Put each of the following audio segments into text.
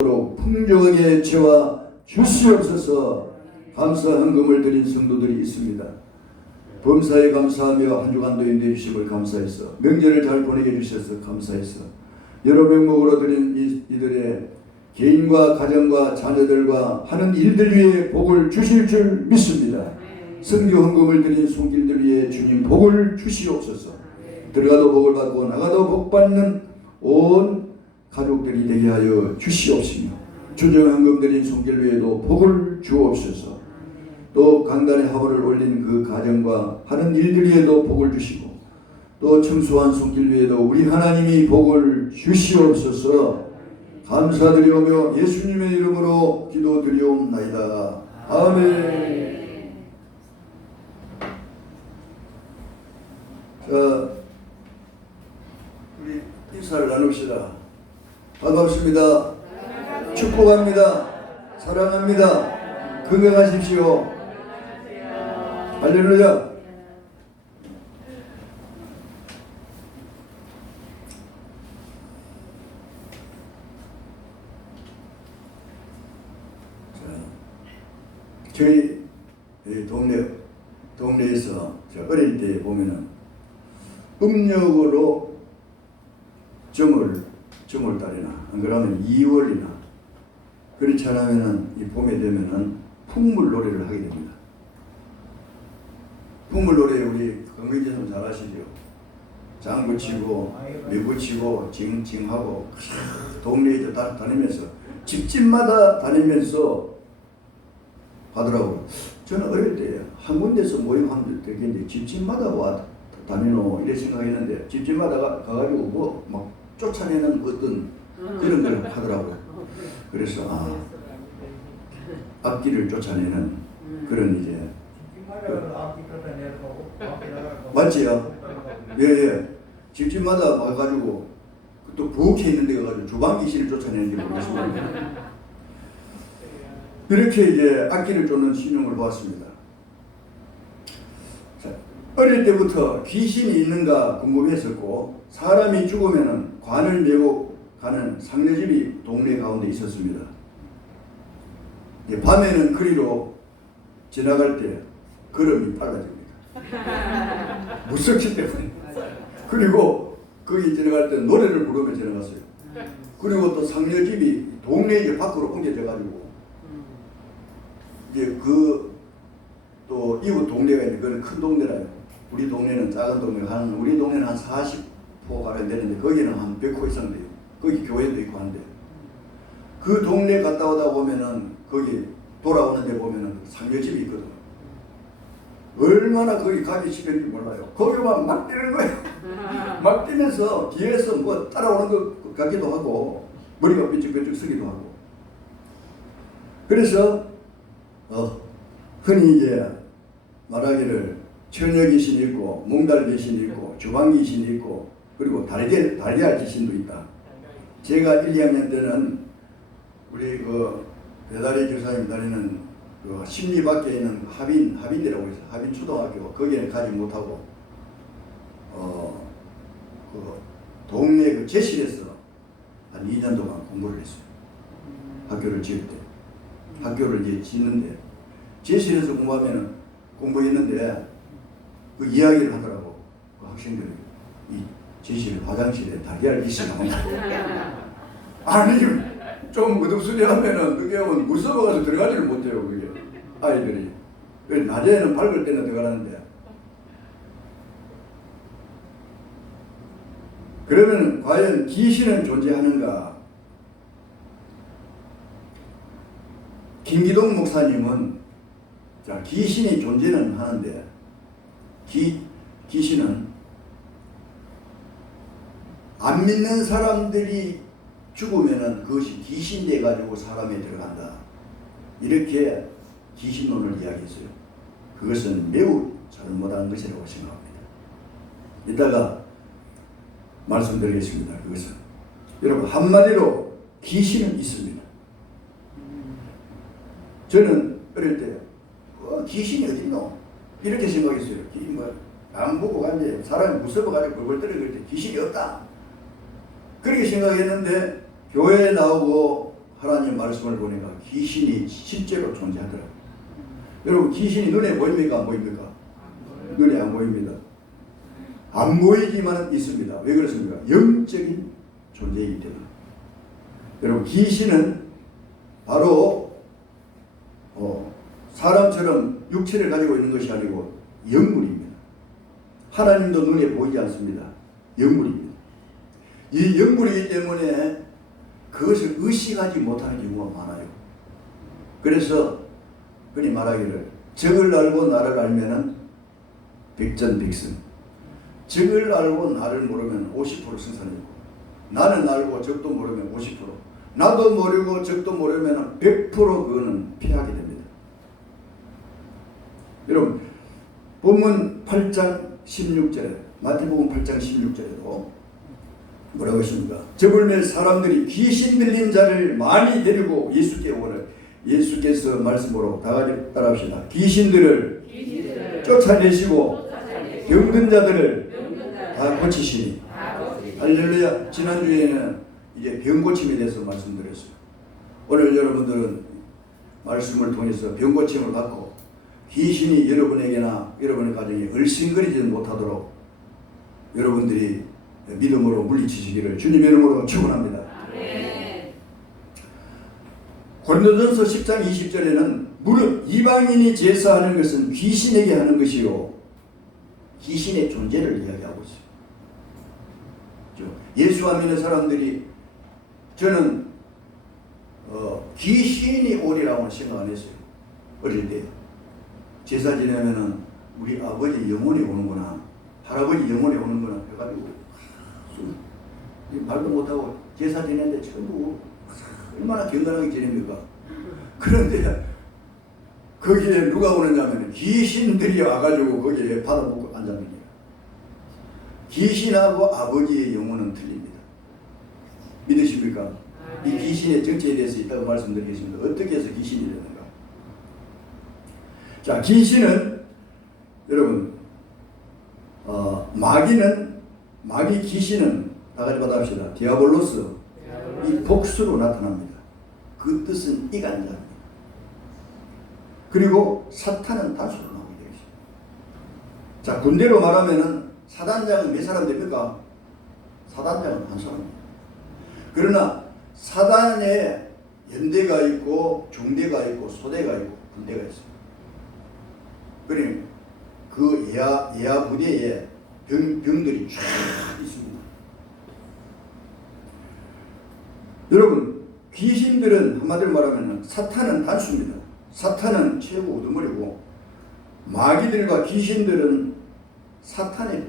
풍성하게 채워 주시옵소서. 감사 헌금을 드린 성도들이 있습니다. 범사에 감사하며 한 주간도 인도해 주심을 감사해서, 명절을 잘 보내게 해주셔서 감사해서, 여러 명목으로 드린 이들의 개인과 가정과 자녀들과 하는 일들 위에 복을 주실 줄 믿습니다. 선교 헌금을 드린 손길들 위에 주님 복을 주시옵소서. 들어가도 복을 받고 나가도 복 받는 온 가족들이 되게 하여 주시옵시며, 주정 헌금 드린 손길 위에도 복을 주옵소서. 또 강단에 화보를 올린 그 가정과 하는 일들 위에도 복을 주시고, 또 청소한 손길 위에도 우리 하나님이 복을 주시옵소서. 감사드리오며 예수님의 이름으로 기도드리옵나이다. 아멘. 자, 우리 인사를 나눕시다. 반갑습니다. 축복합니다. 사랑합니다. 건강하십시오. 할렐루야. 저희 동네에서 저 어릴 때 보면은 음력으로 정월달이나 안 그러면 2월이나 그렇지 않으면은 이 봄에 되면은 풍물놀이를 하게 됩니다. 풍물놀이 우리 건강지선 잘 아시죠? 장구 치고 매구 치고 징징하고 동네에 다니면서 집집마다 다니면서 하더라고요. 저는 어릴 때 한 군데서 모임하면 되겠는데 집집마다 와 다니노 이래 생각했는데, 집집마다 가가지고 뭐 막 쫓아내는 어떤 그런 걸 하더라고요. 그래서 앞길을 쫓아내는 그런 이제 맞지요? 예. 집집마다 와가지고 또 부엌에 있는 데 가가지고 주방 귀신을 쫓아내는 게 모르겠습니다. 이렇게 이제 악기를 쫓는 신용을 보았습니다. 자, 어릴 때부터 귀신이 있는가 궁금했었고, 사람이 죽으면 관을 메고 가는 상례집이 동네 가운데 있었습니다. 밤에는 그리로 지나갈 때 걸음이 빨라집니다. 무섭기 때문에. 그리고 거기 지나갈 때 노래를 부르며 지나갔어요. 그리고 또 상례집이 동네 이제 밖으로 옮겨져 가지고 이제 또 이웃 동네가 있는데, 그건 큰 동네라요. 우리 동네는 작은 동네가 우리 동네는 한 40호 가량 되는데 거기는 한 100호 이상 돼요. 거기 교회도 있고 한데, 그 동네 갔다 오다 보면은 거기 돌아오는데 보면은 상여집이 있거든. 얼마나 거기 가기 싫은지 몰라요. 거기만 막 뛰는 거예요. 막 뛰면서 뒤에서 뭐 따라오는 것 같기도 하고 머리가 삐죽삐죽 서기도 하고. 그래서 흔히 이제 말하기를 처녀 귀신이 있고 몽달 귀신이 있고 주방 귀신이 있고 그리고 달걀 귀신도 있다. 제가 1, 2학년 때는 우리 그 배다리 교사님 다니는 그 심리 밖에 있는 하빈이라고 있어요. 하빈 초등학교 거기는 가지 못하고 그 동네 그 제실에서 한 2년 동안 공부를 했어요. 학교를 지을 때. 학교를 이제 짓는데 제실에서 공부했는데 그 이야기를 하더라고. 그 학생들이 이 제실 화장실에 달걀 귀신 나온다. 아니 좀 무등수리 하면은 그게 무서워가지고 들어가지를 못해요. 그게 아이들이. 낮에는 밝을 때는 들어가는데. 그러면 과연 귀신은 존재하는가? 김기동 목사님은 자, 귀신이 존재는 하는데 귀신은 안 믿는 사람들이 죽으면은 그것이 귀신 돼 가지고 사람에 들어간다. 이렇게 귀신론을 이야기했어요. 그것은 매우 잘못한 것이라고 생각합니다. 이따가 말씀드리겠습니다. 그것은 여러분 한마디로 귀신은 있습니다. 저는 어릴 때 귀신이 어딨노? 이렇게 생각했어요. 안 보고 간데 사람이 무서워가지고 벌벌 떨어질 때 귀신이 없다. 그렇게 생각했는데 교회에 나오고 하나님 말씀을 보니까 귀신이 실제로 존재하더라고요. 여러분, 귀신이 눈에 보입니까? 안 보입니까? 눈에 안 보입니다. 안 보이지만 있습니다. 왜 그렇습니까? 영적인 존재이기 때문에. 여러분, 귀신은 바로 사람처럼 육체를 가지고 있는 것이 아니고 영물입니다. 하나님도 눈에 보이지 않습니다. 영물입니다. 이 영물이기 때문에 그것을 의식하지 못하는 경우가 많아요. 그래서 흔히 말하기를 적을 알고 나를 알면은 백전백승. 적을 알고 나를 모르면 50% 승산이고, 나는 알고 적도 모르면 50%, 나도 모르고 적도 모르면 100% 그거는 피하게 됩니다. 여러분, 본문 8장 16절에, 마태복음 8장 16절에도 뭐라고 했습니까? 저불매 사람들이 귀신 들린 자를 많이 데리고 예수께 오거늘, 예수께서 말씀으로 다 같이 따라합시다. 귀신들을 쫓아내시고 병든 자들을 다 고치시니. 할렐루야. 지난주에는 이제 병고침에 대해서 말씀드렸어요. 오늘 여러분들은 말씀을 통해서 병고침을 받고 귀신이 여러분에게나 여러분의 가정에 얼씬거리지 못하도록 여러분들이 믿음으로 물리치시기를 주님의 이름으로 축원합니다. 고린도전서 10장 20절에는 무릇 이방인이 제사하는 것은 귀신에게 하는 것이요, 귀신의 존재를 이야기하고 있어요. 예수 안 믿는 사람들이, 저는 귀신이 오리라고는 생각 안 했어요. 어릴 때 제사 지내면은 우리 아버지 영혼이 오는구나, 할아버지 영혼이 오는구나 해가지고 말도 못하고 제사 지내는데 전부 얼마나 경건하게 지냅니까? 그런데 거기에 누가 오느냐면 귀신들이 와가지고 거기에 받아먹고 앉아있습니다. 귀신하고 아버지의 영혼은 틀립니다. 믿으십니까? 이 귀신의 정체에 대해서 있다고 말씀드리겠습니다. 어떻게 해서 귀신이 되는가? 자, 귀신은 여러분, 마귀 귀신은 다 같이 받아봅시다. 디아볼로스, 이 복수로 나타납니다. 그 뜻은 이간자입니다. 그리고 사탄은 단수로 나오게 되어 있습니다. 자, 군대로 말하면은 사단장은 몇 사람 됩니까? 사단장은 한 사람입니다. 그러나 사단에 연대가 있고 중대가 있고 소대가 있고 군대가 있습니다. 그러니 그 예하 부대에 병들이 쫙 있습니다. 여러분, 귀신들은 한마디로 말하면 사탄은 단수입니다. 사탄은 최고 우두머리고, 마귀들과 귀신들은 사탄의,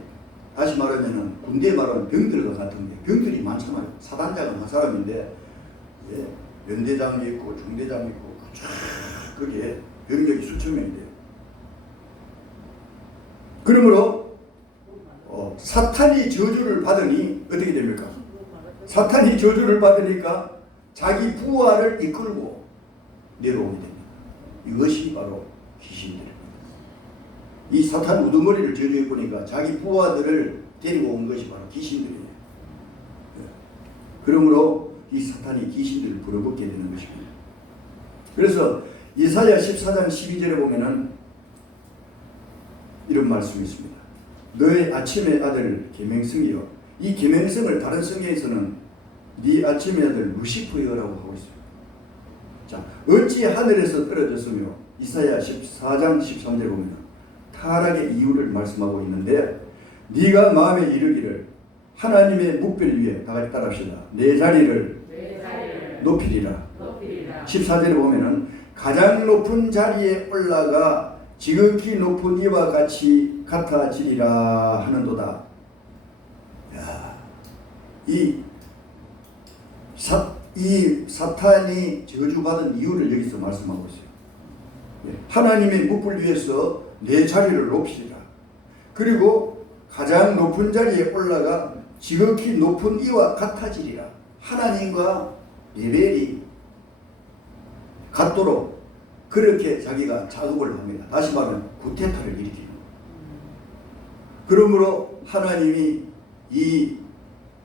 다시 말하면 군대에 말하면 병들과 같은데, 병들이 많잖아요. 사단장은 한 사람인데 연대장이 있고 중대장이 있고 쫙 거기에 병력이 수천 명이 돼요. 그러므로 사탄이 저주를 받으니 어떻게 됩니까? 사탄이 저주를 받으니까 자기 부하를 이끌고 내려오게 됩니다. 이것이 바로 귀신들입니다. 이 사탄 우두머리를 저주해 보니까 자기 부하들을 데리고 온 것이 바로 귀신들이에요. 그러므로 이 사탄이 귀신들을 부려먹게 되는 것입니다. 그래서 이사야 14장 12절에 보면은 이런 말씀이 있습니다. 너의 아침의 아들 계명성이여. 이 계명성을 다른 성경에서는 네 아침의 아들 루시퍼여라고 하고 있습니다. 자, 어찌 하늘에서 떨어졌으며, 이사야 14장 13절에 보면 타락의 이유를 말씀하고 있는데, 네가 마음에 이르기를 하나님의 묵별 위에, 다 같이 따라합시다. 내 자리를 높이리라. 14절에 보면은 가장 높은 자리에 올라가 지극히 높은 이와 같이 같아지리라 하는도다. 야, 이 사탄이 저주받은 이유를 여기서 말씀하고 있어요. 하나님의 묵을 위해서 내 자리를 높이리라. 그리고 가장 높은 자리에 올라가 지극히 높은 이와 같아지리라. 하나님과 레벨이 같도록 그렇게 자기가 작업을 합니다. 다시 말하면 구테타를 일으키는 거예요. 그러므로 하나님이 이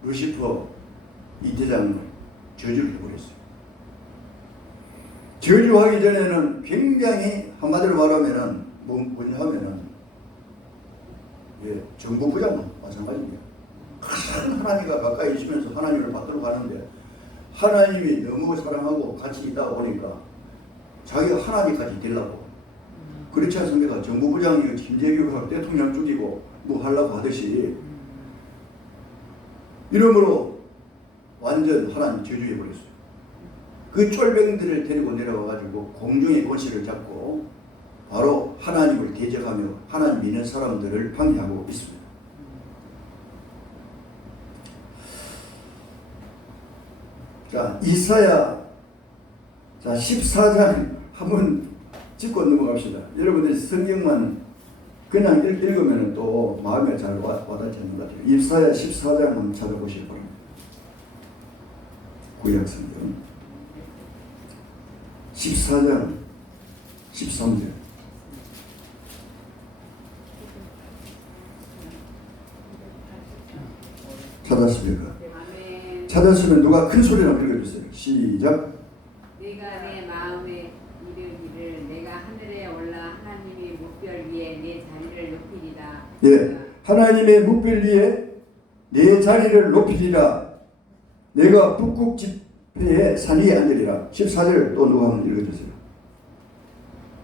루시퍼, 이 대장을 저주를 해버렸어요. 저주하기 전에는 굉장히 한마디로 말하면은 뭐냐 하면은 정부 부장은 마찬가지입니다. 큰 하나님과 가까이 있으면서 하나님을 받들어 가는데 하나님이 너무 사랑하고 같이 있다 보니까 자기가 하나님까지 되려고 그렇지 않습니까? 정부 부장이 김재규가 대통령 죽이고 뭐 하려고 하듯이 이러므로 완전 하나님 저주해 버렸어요. 그 쫄병들을 데리고 내려와가지고 공중의 권세를 잡고 바로 하나님을 대적하며 하나님 믿는 사람들을 방해하고 있습니다. 자, 이사야 14장 한번 짚고 넘어갑시다. 여러분들 성경만 그냥 읽으면 또 마음에 잘 와닿지 않는 것 같아요. 이사야 14장 한번 찾아보시기 바랍니다. 구약 성경 14장 13절 찾았습니까? 찾았으면 누가 큰 소리로 읽어주세요. 시작. 내가 내 마음에 이르기를 내가 하늘에 올라 하나님의 묵별 위에 내 자리를 높이리라. 예, 하나님의 묵별 위에 내 자리를 높이리라. 내가 북극 지폐의 산 위에 앉으리라. 14절 또 누가 한번 읽어주세요.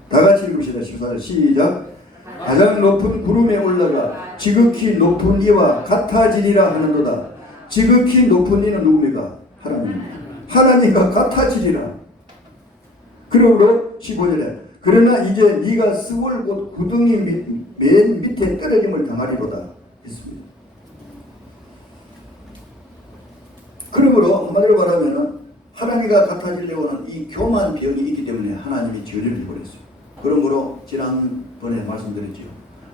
다 같이 읽읍시다. 14절 시작. 가장 높은 구름에 올라가 지극히 높은 이와 같아지리라 하는도다. 지극히 높은 이는 누굽니까? 하나님. 하나님과 같아지리라. 그러므로 15절에 그러나 이제 네가 스월 곧 구덩이 맨 밑에 떨어짐을 당하리로다 했습니다. 그러므로 한마디로 말하면 하나님과 같아지려고는 이 교만 병이 있기 때문에 하나님이 저주를 보냈어요. 그러므로 지난번에 말씀드렸죠.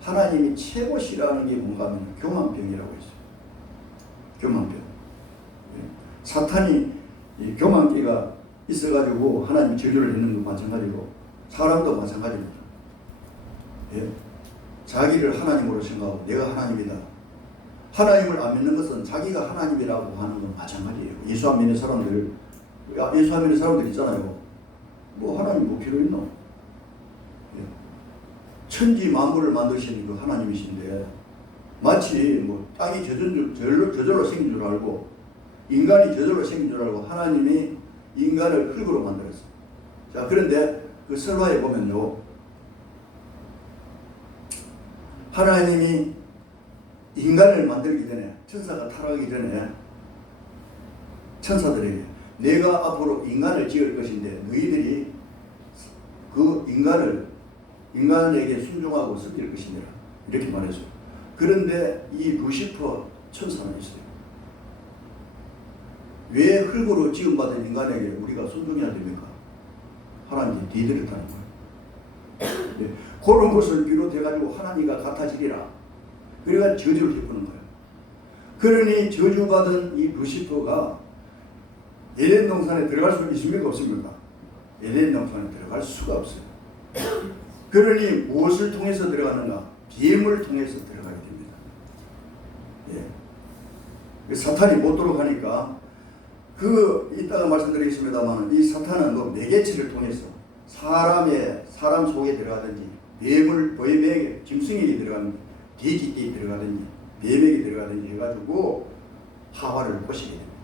하나님이 최고 싫어하는 게 뭔가 하면 교만병이라고 했어요. 교만병. 사탄이 이 교만기가 있어가지고 하나님이 저주를 했는 것 마찬가지고 사람도 마찬가지입니다. 예? 자기를 하나님으로 생각하고 내가 하나님이다. 하나님을 안 믿는 것은 자기가 하나님이라고 하는 건 마찬가지예요. 예수 안 믿는 사람들, 예수 안 믿는 사람들 있잖아요. 뭐 하나님 뭐 필요 있노? 예. 천지 만물을 만드신 그 하나님이신데 마치 뭐 땅이 저절로 생긴 줄 알고 인간이 저절로 생긴 줄 알고 하나님이 인간을 흙으로 만들었어요. 자, 그런데 그 설화에 보면요. 하나님이 인간을 만들기 전에 천사가 타락하기 전에 천사들에게 내가 앞으로 인간을 지을 것인데 너희들이 그 인간에게 순종하고 섬길 것이니라 이렇게 말했어요. 그런데 이 루시퍼 천사는 있어요. 왜 흙으로 지음받은 인간에게 우리가 순종해야 됩니까? 하나님이 뒤들었다는 거예요. 네. 그런 것을 비롯해가지고 하나님과 같아지리라. 그래가 저주를 해보는 거예요. 그러니 저주받은 이 루시퍼가 에덴 동산에 들어갈 수 있습니까? 없습니까? 에덴 동산에 들어갈 수가 없어요. 그러니 무엇을 통해서 들어가는가? 뱀을 통해서 들어가게 됩니다. 예. 사탄이 못 들어가니까 이따가 말씀드리겠습니다만 이 사탄은 뭐 매개체를 통해서 사람 속에 들어가든지 뱀에게 짐승에게 들어가든지 돼지띠에 들어가든지 뱀에게 들어가든지 해가지고 하와를 꼬시게 됩니다.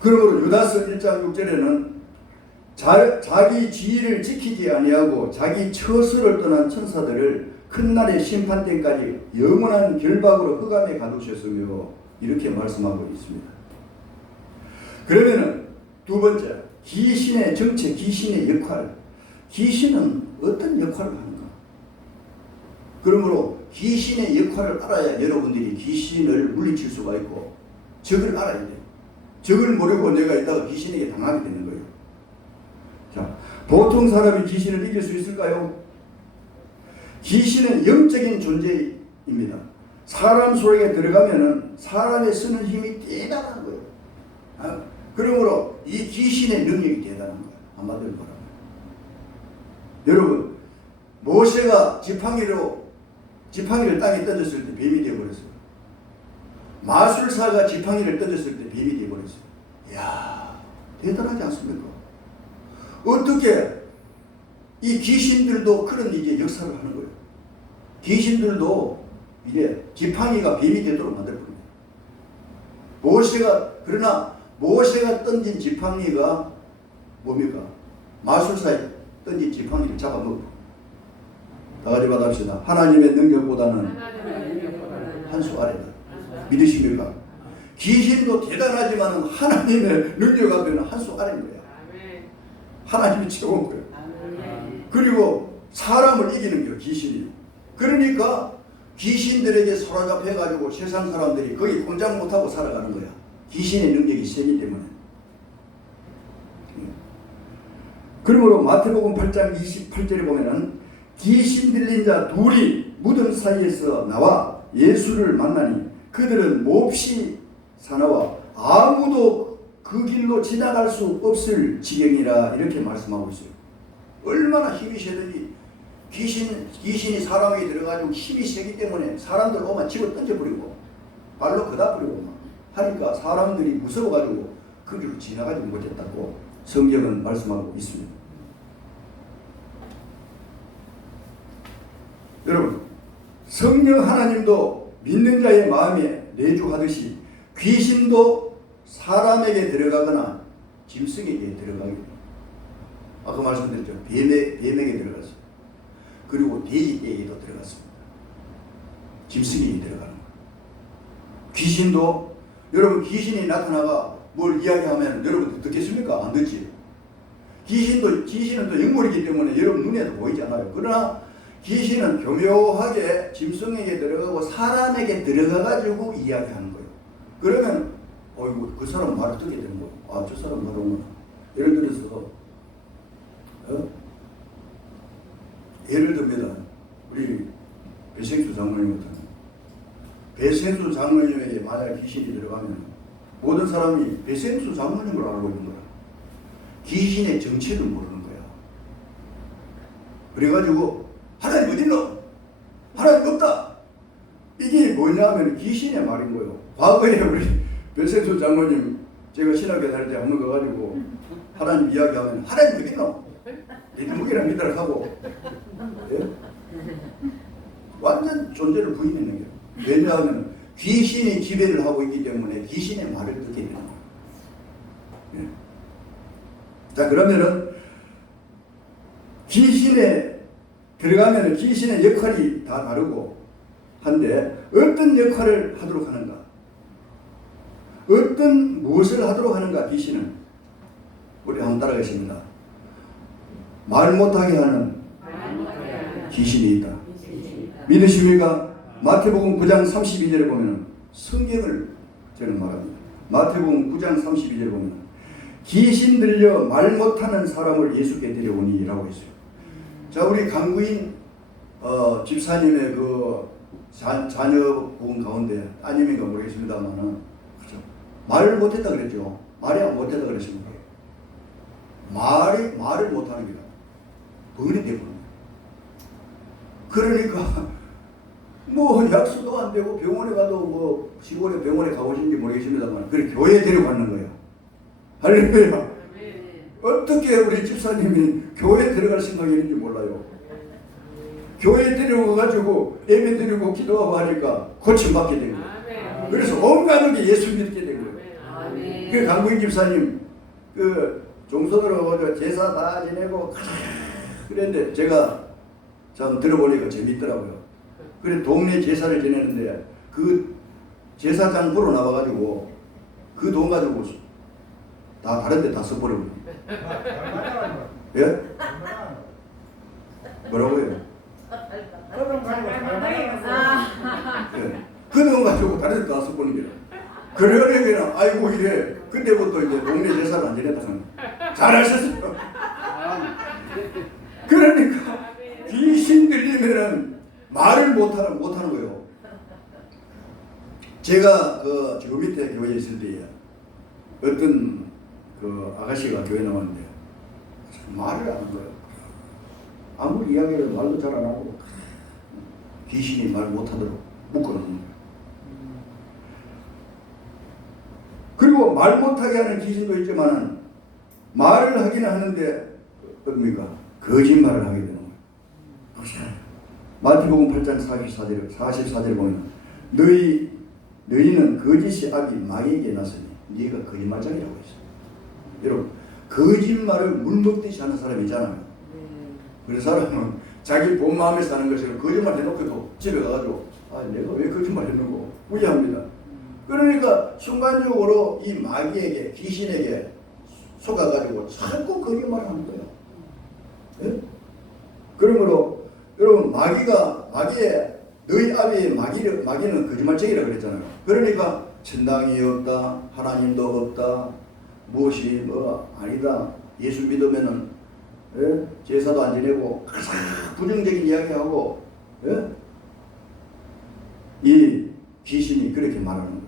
그러므로 유다서 1장 6절에는 자기 지위를 지키지 아니하고 자기 처소를 떠난 천사들을 큰 날의 심판 때까지 영원한 결박으로 흑암에 가두셨으며 이렇게 말씀하고 있습니다. 그러면은 두 번째, 귀신의 정체, 귀신의 역할. 귀신은 어떤 역할을 하는가? 그러므로 귀신의 역할을 알아야 여러분들이 귀신을 물리칠 수가 있고 적을 알아야 돼요. 적을 모르고 내가 있다가 귀신에게 당하게 되는 거예요. 자, 보통 사람이 귀신을 이길 수 있을까요? 귀신은 영적인 존재입니다. 사람 속에 들어가면은 사람의 쓰는 힘이 대단한 거예요. 그러므로 이 귀신의 능력이 대단한 거예요. 한마디로 말하면. 여러분, 모세가 지팡이를 땅에 던졌을 때 뱀이 되어버렸어요. 마술사가 지팡이를 던졌을 때 뱀이 되어버렸어요. 이야, 대단하지 않습니까? 어떻게 이 귀신들도 그런 이제 역사를 하는 거예요. 귀신들도 이제 지팡이가 뱀이 되도록 만들어버립니다. 그러나 모세가 던진 지팡이가 뭡니까? 마술사에 던진 지팡이를 잡아먹고. 다 같이 받합시다. 하나님의 능력보다는 한 수 아래다. 믿으십니까? 귀신도 대단하지만 하나님의 능력 앞에는 한 수 아래인 거야. 하나님이 최고인 거예요. 그리고 사람을 이기는 거예요, 귀신이. 그러니까 귀신들에게 사로잡혀가지고 세상 사람들이 거기 꼼짝 못하고 살아가는 거야. 귀신의 능력이 세기 때문에. 그러므로 마태복음 8장 28절에 보면은 귀신 들린 자 둘이 무덤 사이에서 나와 예수를 만나니 그들은 몹시 사나워 아무도 그 길로 지나갈 수 없을 지경이라 이렇게 말씀하고 있어요. 얼마나 힘이 세든지 귀신이 사람에게 들어가지고 힘이 세기 때문에 사람들 오면 집어 던져버리고 발로 그다버리고 하니까 사람들이 무서워가지고 그 길로 지나가지 못했다고 성경은 말씀하고 있습니다. 여러분, 성령 하나님도 믿는 자의 마음에 내주하듯이 귀신도 사람에게 들어가거나 짐승에게 들어가게 됩니다. 아까 말씀드렸죠. 뱀에게 들어갔어요. 그리고 돼지에게도 들어갔습니다. 짐승에게 들어가는 거예요. 귀신도 여러분 귀신이 나타나가 뭘 이야기하면 여러분 듣겠습니까? 안 듣지. 귀신은 또 영물이기 때문에 여러분 눈에도 보이지 않아요. 그러나 귀신은 교묘하게 짐승에게 들어가고 사람에게 들어가가지고 이야기하는 거예요. 그러면 어이구 그 사람 말을 듣게 되는 거예요. 아, 저 사람 말은 예를 들어서 예를 듭니다. 우리 배생수 장로님 같은 배생수 장로님에게 만약 귀신이 들어가면 모든 사람이 배생수 장로님을 알고 있는 거야. 귀신의 정체를 모르는 거야. 그래가지고 하나님 어딨노? 하나님 없다. 이게 뭐냐면 귀신의 말인 거예요. 과거에 우리 배생수 장로님 제가 신학교 다닐 때 한번 가가지고 하나님 이야기하면 하나님 어딨노? 이무기랑 믿으라 하고 예? 완전 존재를 부인하는 거예요. 왜냐하면 귀신이 지배를 하고 있기 때문에 귀신의 말을 듣게 되는 거예요. 예. 자, 그러면은 귀신에 들어가면은 귀신의 역할이 다 다르고 한데 어떤 역할을 하도록 하는가? 어떤 무엇을 하도록 하는가? 귀신은 우리 한번 따라가겠습니다. 말 못하게 하는 귀신이 있다. 믿으십니까? 마태복음 9장 32절에 보면 성경을 저는 말합니다. 마태복음 9장 32절에 보면 귀신 들려 말 못하는 사람을 예수께 데려오니 라고 했어요. 자, 우리 강구인 집사님의 그 자녀분 가운데 따님인가 모르겠습니다만은 그렇죠. 말을 못했다 그랬죠. 말이 못했다 그랬습니다. 말을 못하는 게 번이 되거든요. 그러니까 뭐 약수도 안 되고 병원에 가도 뭐 시골에 병원에 가보신지 모르겠습니다만 그래 교회에 데려가는 거예요. 할렐루야. 어떻게 우리 집사님이 교회에 들어갈 생각이 있는지 몰라요. 교회에 데려가가지고 예배 드리고 기도하고 하니까 고침받게 된 거예요. 그래서 온 가족이 예수 믿게 된 거예요. 그 강구인 집사님 그 종소들하고 제사 다 지내고 그랬는데 제가 참 들어보니까 재밌더라고요. 그래 동네 제사를 지내는데 그 제사장 보러 나와가지고 그 돈 가지고 다 다른 데 다 써버리고. 예? 뭐라고요? 예. 그 돈 가지고 다른 데 다 써버리는 거예요. 그러려면 아이고 이래 그때부터 이제 동네 제사를 안 지냈다 하는 잘하셨어요. 그러니까 귀신 들리면은 말을 못하는 거예요. 제가 그 저 밑에 교회에 있을 때에 어떤 그 아가씨가 교회 나왔는데 말을 안 하는 거예요. 아무리 이야기해도 말도 잘 안 하고 귀신이 말 못하도록 묶어놓는 거예요. 말 못하게 하는 귀신도 있지만 말을 하기는 하는데 뭡니까? 거짓말을 하게 되는 거예요. 마태복음 8장 44절에 보면 너희는 거짓이 아비 마귀에게 났으니 네가 거짓말장이라고 했어요. 여러분 거짓말을 물먹듯이 하는 사람이 있잖아요. 그런 사람은 자기 본 마음에 사는 것을 거짓말 해놓고도 집에 가가지고 내가 왜 거짓말 했는고 후회합니다. 그러니까 순간적으로 이 마귀에게 귀신에게 속아가지고 자꾸 거짓말을 하는 거예요. 예? 그러므로 여러분 너희 아비의 마귀는 거짓말쟁이라 그랬잖아요. 그러니까 천당이 없다, 하나님도 없다, 무엇이 아니다, 예수 믿으면은 제사도 안 지내고 부정적인 이야기하고 이 귀신이 그렇게 말하는 거예요.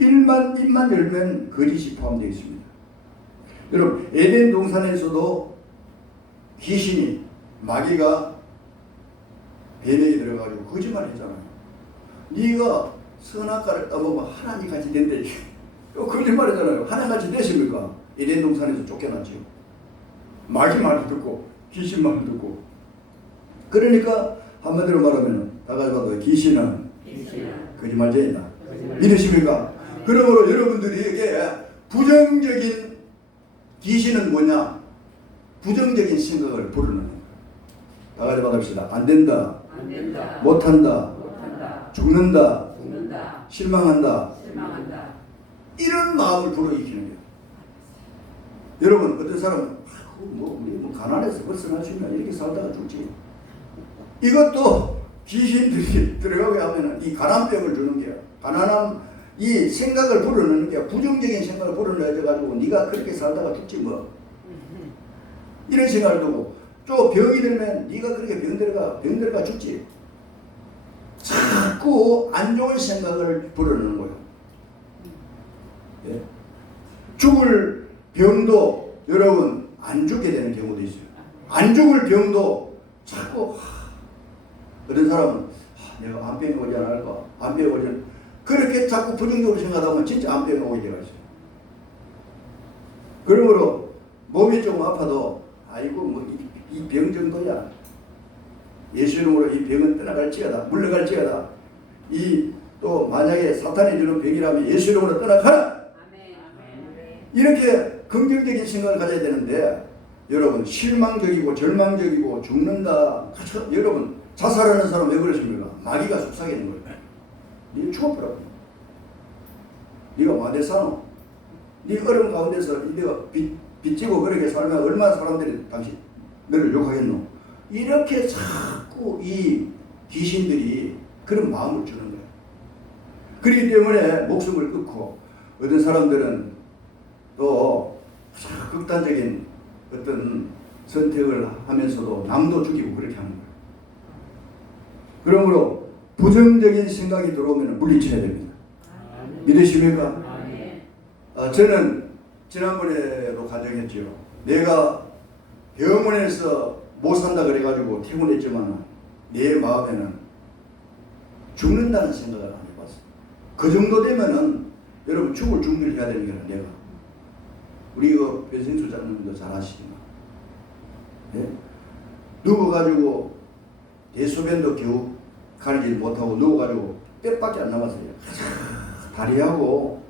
입만 열면 거짓이 포함되어 있습니다. 여러분 에덴 동산에서도 귀신이 마귀가 뱀에게 들어가지고 거짓말했잖아요. 네가 선악과를 따먹으면 하나님 같이 된대. 거짓말했잖아요. 하나님 같이 되십니까? 에덴 동산에서 쫓겨났지요. 마귀 말을 듣고 귀신 말을 듣고. 그러니까 한마디로 말하면 다같이 봐도 귀신은 거짓말쟁이다. 믿으십니까? 그러므로 여러분들에게 부정적인 귀신은 뭐냐? 부정적인 생각을 부르는 거예요. 다같이 받읍시다. 안 된다. 못한다. 죽는다. 실망한다. 이런 마음을 불어일으키는 거예요. 여러분 어떤 사람은 우리 가난해서 벗어날 수 있나 이렇게 살다가 죽지. 이것도 귀신들이 들어가게 하면은 이 가난병을 주는 게야. 가난함 이 생각을 불어넣는 게 부정적인 생각을 불어넣어 가지고 네가 그렇게 살다가 죽지 뭐. 이런 생각을 두고 또 병이 들면 네가 그렇게 병들어가 죽지. 자꾸 안 좋은 생각을 불어넣는 거예요. 예? 죽을 병도 여러분 안 죽게 되는 경우도 있어요. 안 죽을 병도 자꾸 어떤 사람은 내가 암병이 오지 않을까? 암병이 오지 그렇게 자꾸 부정적으로 생각하다 보면 진짜 암병이 오게 되어 있어요. 그러므로 몸이 조금 아파도 아이고 뭐 이 병 정도야. 예수 이름으로 이 병은 떠나갈지어다. 물러갈지어다. 이 또 만약에 사탄이 주는 병이라면 예수 이름으로 떠나가라. 이렇게 긍정적인 생각을 가져야 되는데 여러분 실망적이고 절망적이고 죽는다. 그렇죠? 여러분 자살하는 사람 왜 그러십니까? 마귀가 속삭이는 거예요. 네 죽어버려. 네가 뭐하대 사노? 네 어려운 가운데서 네가 빚지고 그렇게 살면 얼마나 사람들이 당신 너를 욕하겠노? 이렇게 자꾸 이 귀신들이 그런 마음을 주는 거예요. 그렇기 때문에 목숨을 끊고 어떤 사람들은 또 극단적인 어떤 선택을 하면서도 남도 죽이고 그렇게 하는 거예요. 그러므로 부정적인 생각이 들어오면 물리쳐야 됩니다. 믿으십니까? 저는 지난번에도 가정했죠. 내가 병원에서 못 산다 그래가지고 퇴원했지만 내 마음에는 죽는다는 생각을 안 해봤어요. 그 정도 되면은 여러분 죽을 준비를 해야 되는 거야. 내가 우리 이거 배생수 장님도 잘 아시지만 예? 누워가지고 대소변도 겨우 가리지 못하고 누워가지고 뼈밖에 안 남았어요. 다리하고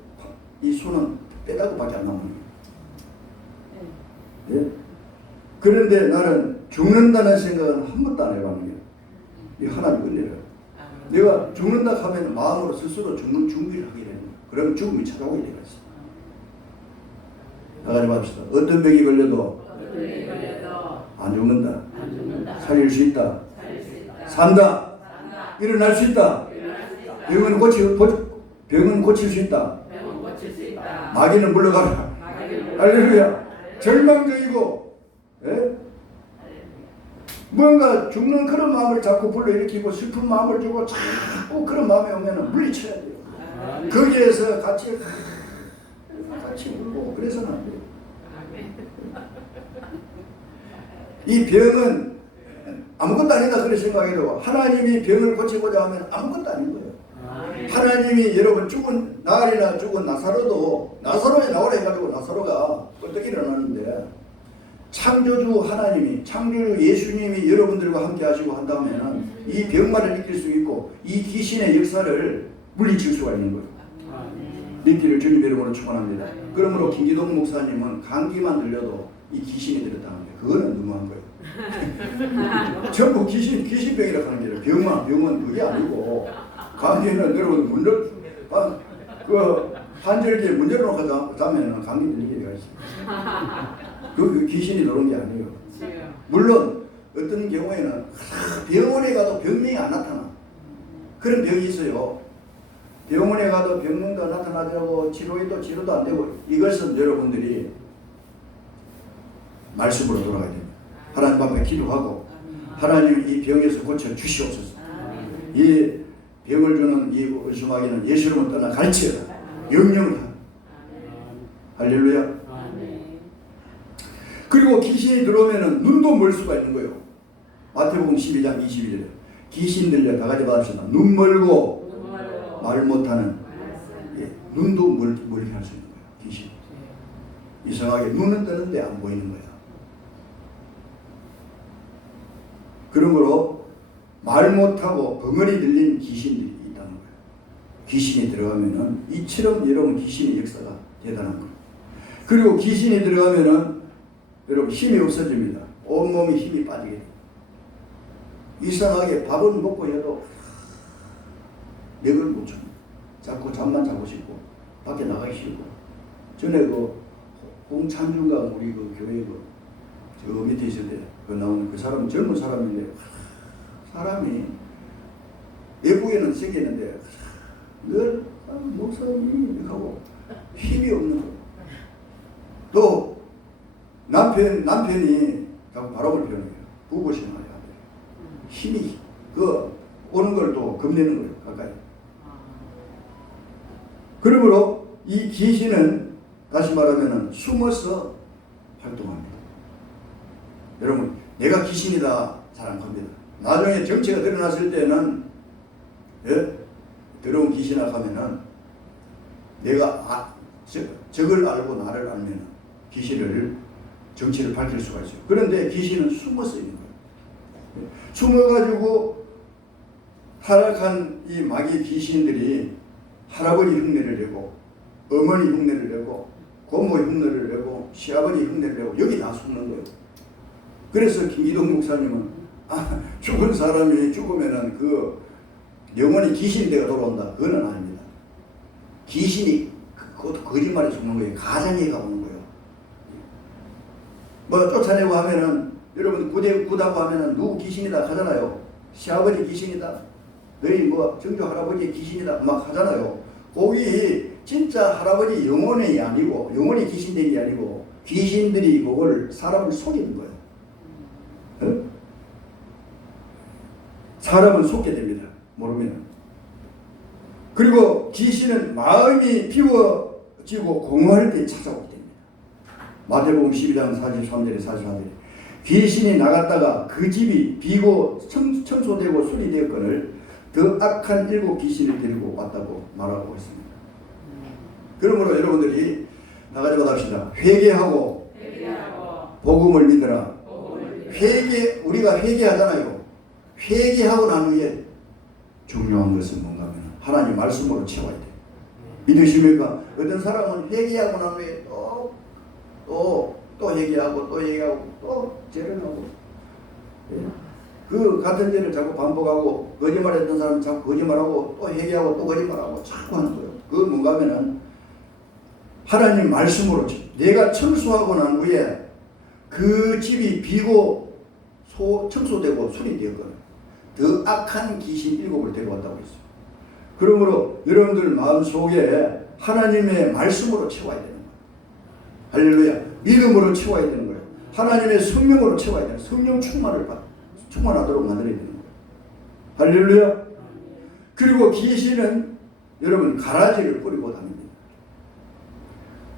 이 손은 뼈다구밖에 안 남는 거예요. 예? 그런데 나는 죽는다는 생각은 한 번도 안 해봤는 거예요. 이 하나님 은혜를. 내가 죽는다 하면 마음으로 스스로 죽는 준비를 하게 되는 거예요. 그러면 죽음이 찾아오게 되어 있어요. 나가지 맙시다. 어떤 병이 걸려도 안 죽는다. 살릴 수 있다. 산다. 일어날 수 있다. 병은 고칠 수 있다. 마귀는 물러가라. 할렐루야. 절망적이고 뭔가 죽는 그런 마음을 자꾸 불러일으키고 슬픈 마음을 주고 자꾸 그런 마음이 오면 물리쳐야 돼요. 거기에서 같이 울고 그래서는 안 돼요. 이 병은 아무것도 아니다 그렇게 생각해도 하나님이 병을 고치고자 하면 아무것도 아닌 거예요. 하나님이 여러분 죽은 나일이나 죽은 나사로에 나오라 해가지고 나사로가 벌떡 일어나는데 창조주 하나님이 창조주 예수님이 여러분들과 함께 하시고 한다면 이 병마를 이길 수 있고 이 귀신의 역사를 물리칠 수가 있는 거예요. 믿기를 주님 이름으로 축원합니다. 그러므로 김기동 목사님은 감기만 들려도 이 귀신이 들었다는데 그거는 너무한 거예요. 전부 귀신병이라고 하는 게 아니라 병은 그게 아니고 감기는 여러분 그 환절기에 문 열어놓고 자면 감기 들리게 되어 있어요. 그 귀신이 들어온 게 아니에요. 물론 어떤 경우에는 병원에 가도 병명이 안 나타나. 그런 병이 있어요. 병원에 가도 병명도 나타나지 않고 치료도 안 되고 이것은 여러분들이 말씀으로 돌아가야 됩니다. 하나님 앞에 기도하고 하나님 이 병에서 고쳐 주시옵소서. 이 병을 주는 이 의심하기는 예수님을 떠나 가르치라. 명령을 하라. 할렐루야. 그리고 귀신이 들어오면은 눈도 멀 수가 있는 거예요. 마태복음 12장 22절에 귀신 들려 다 가지 받읍시다. 눈 멀고 말 못하는 눈도 멀게 할 수 있는 거예요. 귀신. 이상하게 눈은 뜨는데 안 보이는 거야. 그러므로 말 못하고 벙어리 들린 귀신들이 있다는 거예요. 귀신이 들어가면은 이처럼 여러분 귀신의 역사가 대단한 거예요. 그리고 귀신이 들어가면은 여러분 힘이 없어집니다. 온몸이 힘이 빠지게 돼요. 이상하게 밥은 먹고 해도 맥을 못 쳐. 자꾸 잠만 자고 싶고 밖에 나가기 싫고. 전에 그 홍찬중가 우리 그 교회 저 밑에 있을 때 그 나오는 그 사람 젊은 사람인데 사람이 외국에는 생겼는데 늘 목사님 하고 힘이 없는 거예요. 또 남편이 자꾸 바람을 피우는 거예요. 부부생활을 해야 돼요. 힘이 그 오는 걸 또 겁내는 거예요. 가까이. 그러므로 이 귀신은 다시 말하면 숨어서 활동합니다. 여러분 내가 귀신이다 잘 안 겁니다. 나중에 정체가 드러났을 때는 들어온 귀신이라 하면은 내가 적을 알고 나를 알면 귀신을 정체를 밝힐 수가 있어요. 그런데 귀신은 숨어서 있는 거예요. 숨어가지고 타락한 이 마귀 귀신들이 할아버지 흉내를 내고 어머니 흉내를 내고 고모 흉내를 내고 시아버지 흉내를 내고 여기 다 숨는 거예요. 그래서 김기동 목사님은 죽은 사람이 죽으면은 그 영혼이 귀신대가 돌아온다. 그거는 아닙니다. 귀신이 그것도 거짓말에 죽는 거예요. 가정에 가보는 거예요. 뭐 쫓아내고 하면은 여러분 구다고 하면은 누구 귀신이다 하잖아요. 시아버지 귀신이다. 너희 뭐 정조 할아버지 귀신이다 막 하잖아요. 거기 진짜 할아버지 영혼이 아니고 영혼이 귀신들이 아니고 귀신들이 그걸 사람을 속이는 거예요. 사람은 속게 됩니다. 모르면. 그리고 귀신은 마음이 비워지고 공허할 때 찾아오게 됩니다. 마태복음 12장 43절에 44절에 귀신이 나갔다가 그 집이 비고 청소되고 수리되었거늘 더 악한 7 귀신을 데리고 왔다고 말하고 있습니다. 그러므로 여러분들이 나가지고 합시다. 회개하고 복음을 믿으라. 우리가 회개하잖아요. 회개하고 난 후에 중요한 것은 뭔가 하면 하나님 말씀으로 채워야 돼요. 믿으십니까? 어떤 사람은 회개하고 난 후에 또 회개하고 또 죄를 하고 그 같은 죄를 자꾸 반복하고 거짓말했던 사람은 자꾸 거짓말하고 또 회개하고 또 거짓말하고 자꾸 하는 거예요. 그거 뭔가 하면은 하나님 말씀으로 내가 청소하고 난 후에 그 집이 비고 청소되고 수리되었거든. 더 악한 귀신 7을 데려왔다고 했어요. 그러므로 여러분들 마음속에 하나님의 말씀으로 채워야 되는 거예요. 할렐루야. 믿음으로 채워야 되는 거예요. 하나님의 성령으로 채워야 되는 거예요. 성령 충만하도록 만들어야 되는 거예요. 할렐루야. 그리고 귀신은 여러분 가라지를 뿌리고 다닙니다.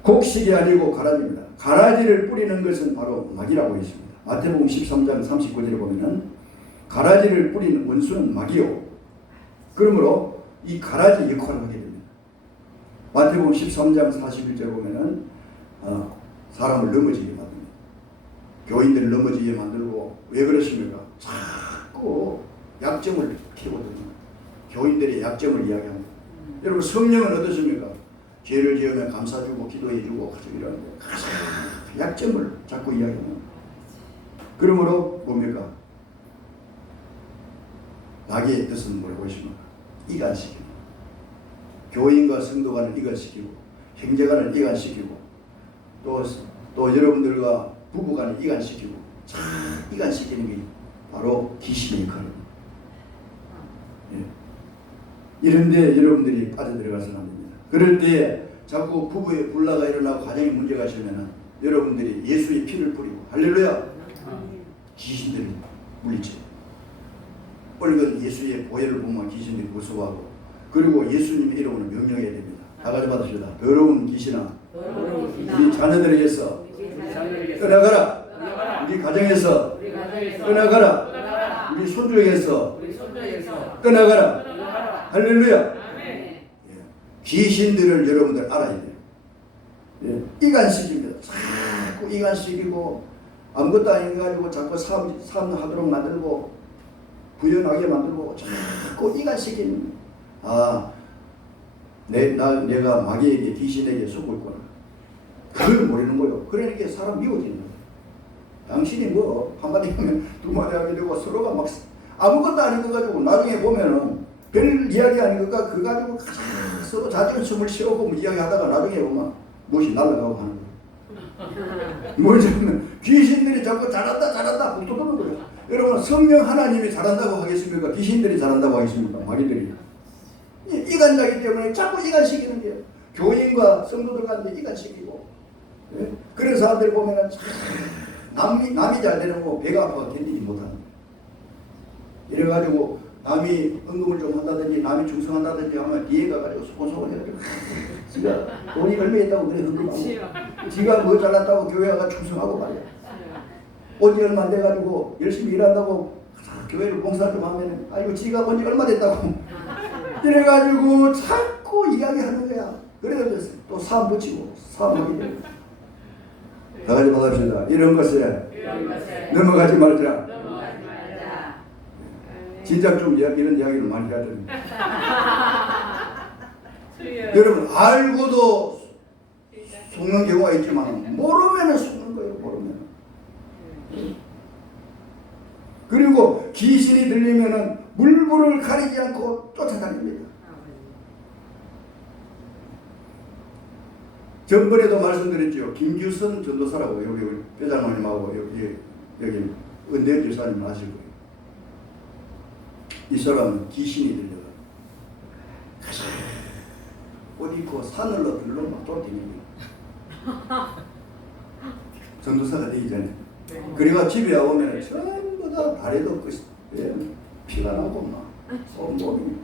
곡식이 아니고 가라지입니다. 가라지를 뿌리는 것은 바로 마귀라고 했습니다. 마태복음 13장 39절에 보면은 가라지를 뿌리는 원수는 마귀요. 그러므로 이 가라지 역할을 하게 됩니다. 마태복음 13장 41절 보면은 사람을 넘어지게 만듭니다. 교인들을 넘어지게 만들고 왜 그러십니까? 자꾸 약점을 키우거든요. 교인들의 약점을 이야기합니다. 여러분 성령은 어떻습니까? 죄를 지으면 감사주고 기도해주고 이런 약점을 자꾸 이야기합니다. 그러므로 뭡니까? 마귀의 뜻은 뭐라고 하십니까? 이간시키고 교인과 성도 간을 이간시키고 형제간을 이간시키고 또 여러분들과 부부 간을 이간시키고 이간시키는 게 바로 귀신의 역할입니다. 예. 이런데 여러분들이 빠져들어가서는 안 됩니다. 그럴 때 자꾸 부부의 불화가 일어나고 가정에 문제가 있으면 여러분들이 예수의 피를 뿌리고 할렐루야 귀신들이 물리쳐 뻘건 예수의 보혈을 보면 귀신들이 무서워하고 그리고 예수님의 이름으로 명령해야 됩니다. 다 같이 받읍시다. 더러운 귀신아 우리 자녀들에게서 떠나가라. 우리 가정에서 떠나가라. 우리 손주에게서 떠나가라. 할렐루야. 귀신들을 여러분들 알아야 돼요. 예. 이간시킵니다. 자꾸 이간시키고 아무것도 아니가지고 자꾸 사업하도록 만들고 부연하게 만들고 자꾸 이간시키는 내가 마귀에게 귀신에게 속을거나 그걸 모르는 거예요. 그러니까 사람 미워지는 거예요. 당신이 뭐 한마디 하면 두마디 하게 되고 서로가 막 아무것도 아닌 거 가지고 나중에 보면은 별 이야기 아닌 것과 그거 가지고 서로 자존심을 세우고 이야기하다가 나중에 보면 무엇이 날아가고 하는 거예요. 뭐냐면 귀신들이 자꾸 잘한다 북돋는 거예요. 여러분 성령 하나님이 잘한다고 하겠습니까? 귀신들이 잘한다고 하겠습니까? 마귀들이 이간자기 때문에 자꾸 이간시키는 거예요. 교인과 성도들 간데 이간시키고 예? 그런 사람들 보면은 남이 잘 되는 거 배가 아파서 견디지 못하는 거예요. 이래가지고 남이 헌금을 좀 한다든지 남이 충성한다든지 하면 뒤에 가가지고 소곤소곤 해가지고 지가 돈이 얼마 있다고 그래 헌금하고 지가 뭐 잘났다고 교회 가서 충성하고 말이야. 온지 얼마 안 돼가지고 열심히 일한다고 교회를 봉사 좀 하면은 아이고 지가 온지 얼마 됐다고 이래가지고 자꾸 이야기하는 거야. 그래서 또 사업 붙이고 사업하게 되고 다 같이 받읍시다. 이런 것에 넘어가지 말자. 진작 좀 이런 이야기를 많이 해야 됩니다. 여러분 알고도 속는 경우가 있지만 모르면 속는 거예요. 모르면. 그리고 귀신이 들리면은 물불을 가리지 않고 쫓아다닙니다. 전번에도 말씀드렸죠. 김규선 전도사라고 여기 회장님하고 여기 은대현 교사님 아실 거예요. 이 사람은 귀신이 들려요. 어디 그 산을로 들러 막 돌아다니는 전도사가 되기 전에. 그래가 집에 오면 전부 다 다리도 피가 나고 막 온몸이.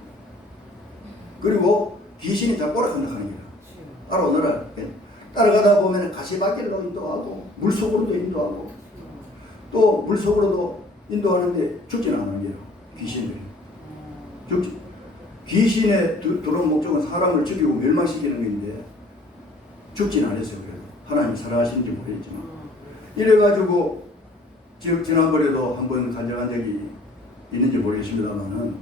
그리고 귀신이 다 꼬락한다 하는 거야. 따라오느라. 따라가다 보면 가시밭길로 인도하고 물속으로도 인도하고 또 물속으로도 인도하는데 죽지는 않은 거예요. 귀신들이. 귀신의 들어온 목적은 사람을 죽이고 멸망시키는 건데 죽지는 않았어요. 그래도 하나님 살아가시는지 모르겠지만 이래가지고 지난번에도 한번 간증한 적이 있는지 모르겠습니다만은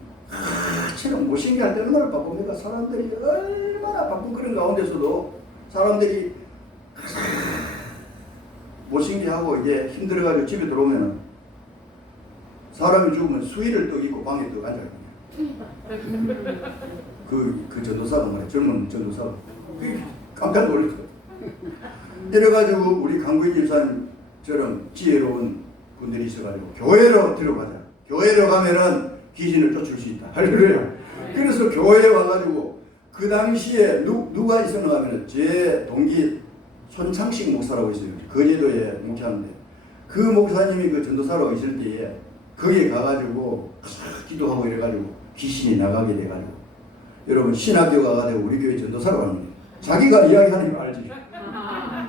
처럼 모신게 할 때 얼마나 바쁩니까? 사람들이 얼마나 바쁜 그런 가운데서도 사람들이 모신게 하고 이제 힘들어가지고 집에 들어오면은 사람이 죽으면 수의를 떡 입고 방에 떡 앉아요. 그 전도사가 말이야. 젊은 전도사가 깜짝 놀랐어요. 이래가지고 우리 강구인 집사님처럼 지혜로운 분들이 있어가지고 교회로 들어가자. 교회로 가면은 귀신을 쫓을 수 있다. 할렐루야. 그래서 교회에 와가지고 그 당시에 누가 있었는가 하면 제 동기 손창식 목사라고 있어요. 거제도에 목사인데 그 목사님이 그 전도사로 있을 때에 거기에 가가지고 기도하고 이래가지고 귀신이 나가게 돼가지고 여러분 신학교 가가지고 우리 교회 전도사로 가는 거예요. 자기가 이야기하는 거 알지.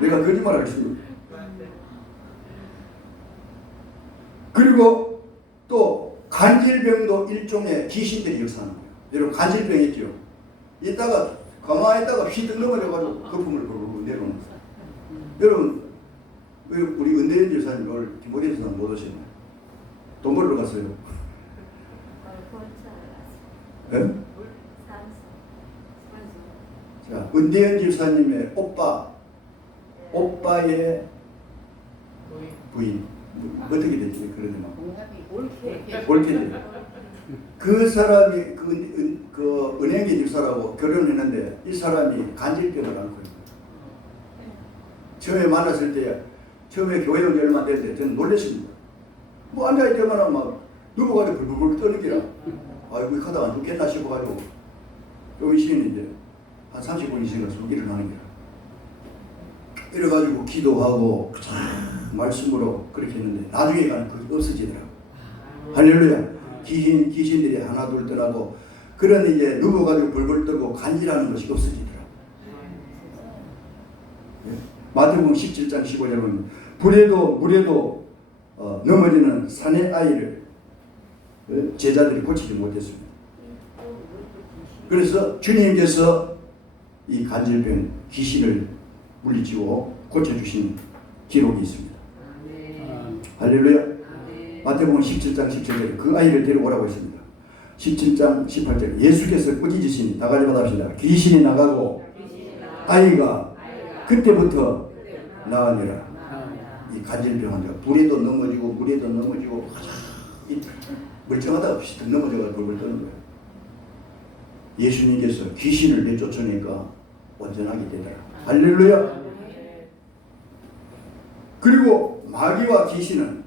내가 거짓말을 했습니다. 그리고 또 간질병도 일종의 귀신들이 역사하는 거예요. 여러분 간질병 있죠. 이따가 가만히 있다가 휘득 넘어져가지고 거품을 부르고 내려오는 거예요. 여러분 왜 우리 은대현 집사님 오늘 김보대 집사님 못 오셨나요? 돈 벌러 갔어요. 예? 자, 은대현 집사님의 오빠의 부인 어떻게 되지? 그러더만 올케 그 사람이 그 은행계 집사라고 결혼했는데 이 사람이 간질병을 앓고 있는 거예요. 처음에 만났을 때 처음에 교회 온 지 얼마 됐는데 저는 놀랐습니다. 뭐 앉아있더만 막 누워가지고 불불불 떠는 기라. 아이고 하다가 안 죽겠나 싶어가지고 좀 있으면 이제 한 30분 있으니까 속 일어나는 기라. 이래가지고 기도하고 말씀으로 그렇게 했는데 나중에 가는 그게 없어지더라고. 할렐루야. 귀신들이 하나 둘 떠나고 그런 이제 누워가지고 불불 떠고 간질하는 것이 없어지더라고. 마태복음 17장 15절에 보면 물에도 넘어지는 사내 아이를 제자들이 고치지 못했습니다. 그래서 주님께서 이 간질병 귀신을 물리치고 고쳐주신 기록이 있습니다. 할렐루야. 마태복음 17장 17절에 그 아이를 데려오라고 했습니다. 17장 18절 예수께서 꾸짖으시니 나가지 마십시다. 귀신이 나가고 아이가 그때부터 나으니라. 이 간질병 환자가 불에도 넘어지고 물에도 넘어지고 멀쩡하다가 비슷 넘어져서 불을 떠는 거예요. 예수님께서 귀신을 내쫓으니까 온전하게 되더라. 할렐루야. 그리고 마귀와 귀신은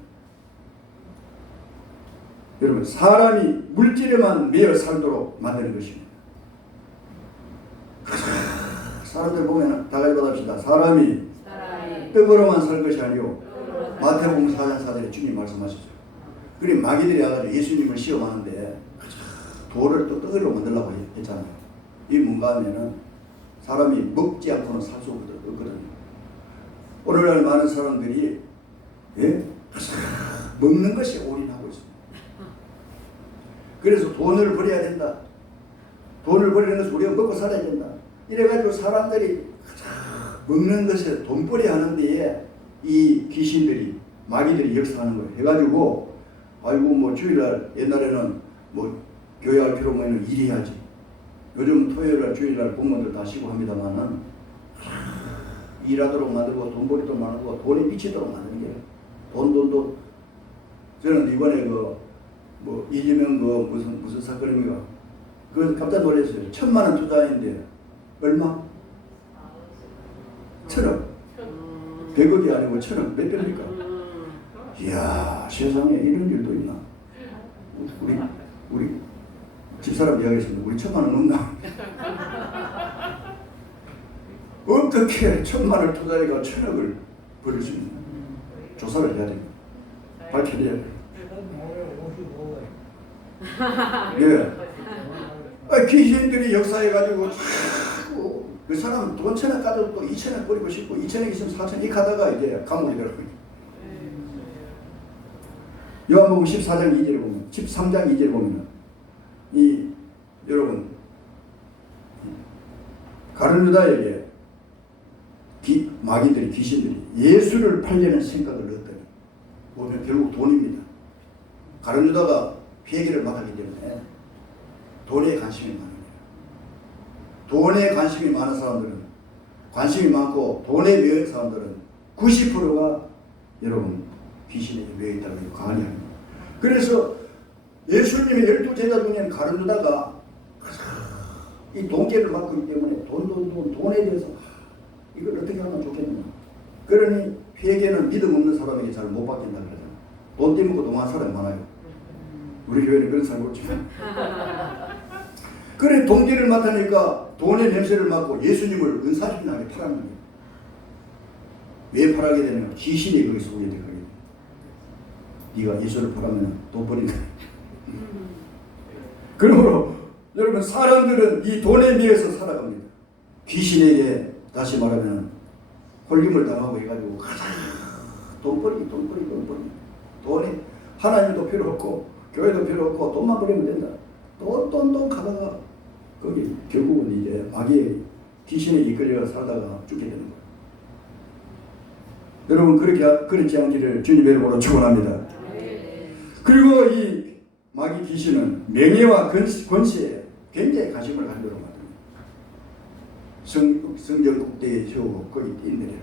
여러분 사람이 물질에만 매여 살도록 만드는 것입니다. 사람들 보면 다 같이 받읍시다. 사람이 떡으로만 살 것이 아니오. 마태복음 4장 4절에 주님 말씀하셨죠. 그리고 마귀들이 와가지고 예수님을 시험하는데 돌을 또 떡으로 만들려고 했잖아요. 이 뭔가 하면은 사람이 먹지 않고는 살 수 없거든요. 오늘날 많은 사람들이 먹는 것이 올인하고 있습니다. 그래서 돈을 벌여야 된다. 돈을 벌이는 것을 우리가 먹고 살아야 된다. 이래가지고 사람들이 먹는 것에 돈벌이 하는 데에 이 귀신들이 마귀들이 역사하는 거예요. 해가지고 아이고 뭐 주일날 옛날에는 뭐 교회 할 필요 없는 일해야지. 요즘 토요일날 주일날 공무원들 다 쉬고 합니다만은 일하도록 만들고 돈벌이도 많고 돈에 미치도록 만드는 게 돈 저는 이번에 뭐 이재명 무슨 사건입니까? 그래서 깜짝 놀랐어요. 1,000만 원 투자했는데 얼마? 1,000억. 100억이 아니고 1,000억 몇 배입니까? 이야 세상에 이런 일도 있나? 우리 집사람 이야기했습니다. 우리 1,000만 원 없나? 어떻게 1,000만 원을 투자해가 1,000억을 벌일 수 있나? 조사를 해야 됩니다. 밝혀내야 돼요. 예. 귀신들이 역사해가지고 그 사람 돈 1,000원 가지고 또 2,000원 버리고 싶고 2,000원 있으면 4,000원 이 가다가 이제 감옥이 되더라고요. 요한복음 14장 2절에 보면 13장 2절에 보면 여러분 가룟유다에게 마귀들이 귀신들이 예수를 팔려는 생각을 넣었더니 보면 결국 돈입니다. 가룟유다가 회개를 못하기 때문에 돈에 관심이 많은 거예요. 돈에 관심이 많은 사람들은 관심이 많고 돈에 매여 사람들은 90%가 여러분 귀신에게 매여 있다고 강하게 합니다. 그래서 예수님의 12제자 중에 가룟유다가 이 돈계를 맡고 있기 때문에 돈에 대해서 이걸 어떻게 하면 좋겠느냐. 그러니 회개는 믿음 없는 사람에게 잘 못 받긴다 그러잖아요. 돈 때문에 도망한 사람이 많아요. 우리 교회는 그런 사람이 없지만. 그래 돈계를 맡으니까 돈의 냄새를 맡고 예수님을 은사신하게 팔았는 거예요. 왜 팔하게 되냐면 귀신이 거기 속에 들어가게 돼요. 네가 예수를 팔으면 돈 버린다. 그러므로 여러분 사람들은 이 돈에 비해서 살아갑니다. 귀신에게 다시 말하면 홀림을 당하고 해가지고 돈벌이 돈이 하나님도 필요 없고 교회도 필요 없고 돈만 벌이면 된다. 또 가다가 거기 결국은 이제 마귀의 귀신에 이끌려 살다가 죽게 되는 거예요. 여러분 그렇지 않기를 주님의 이름으로 축원합니다. 그리고 이 마귀 귀신은 명예와 권세에 굉장히 관심을 가지도록 만듭니다. 성전 꼭대기에 세우고 거기 뛰내려요.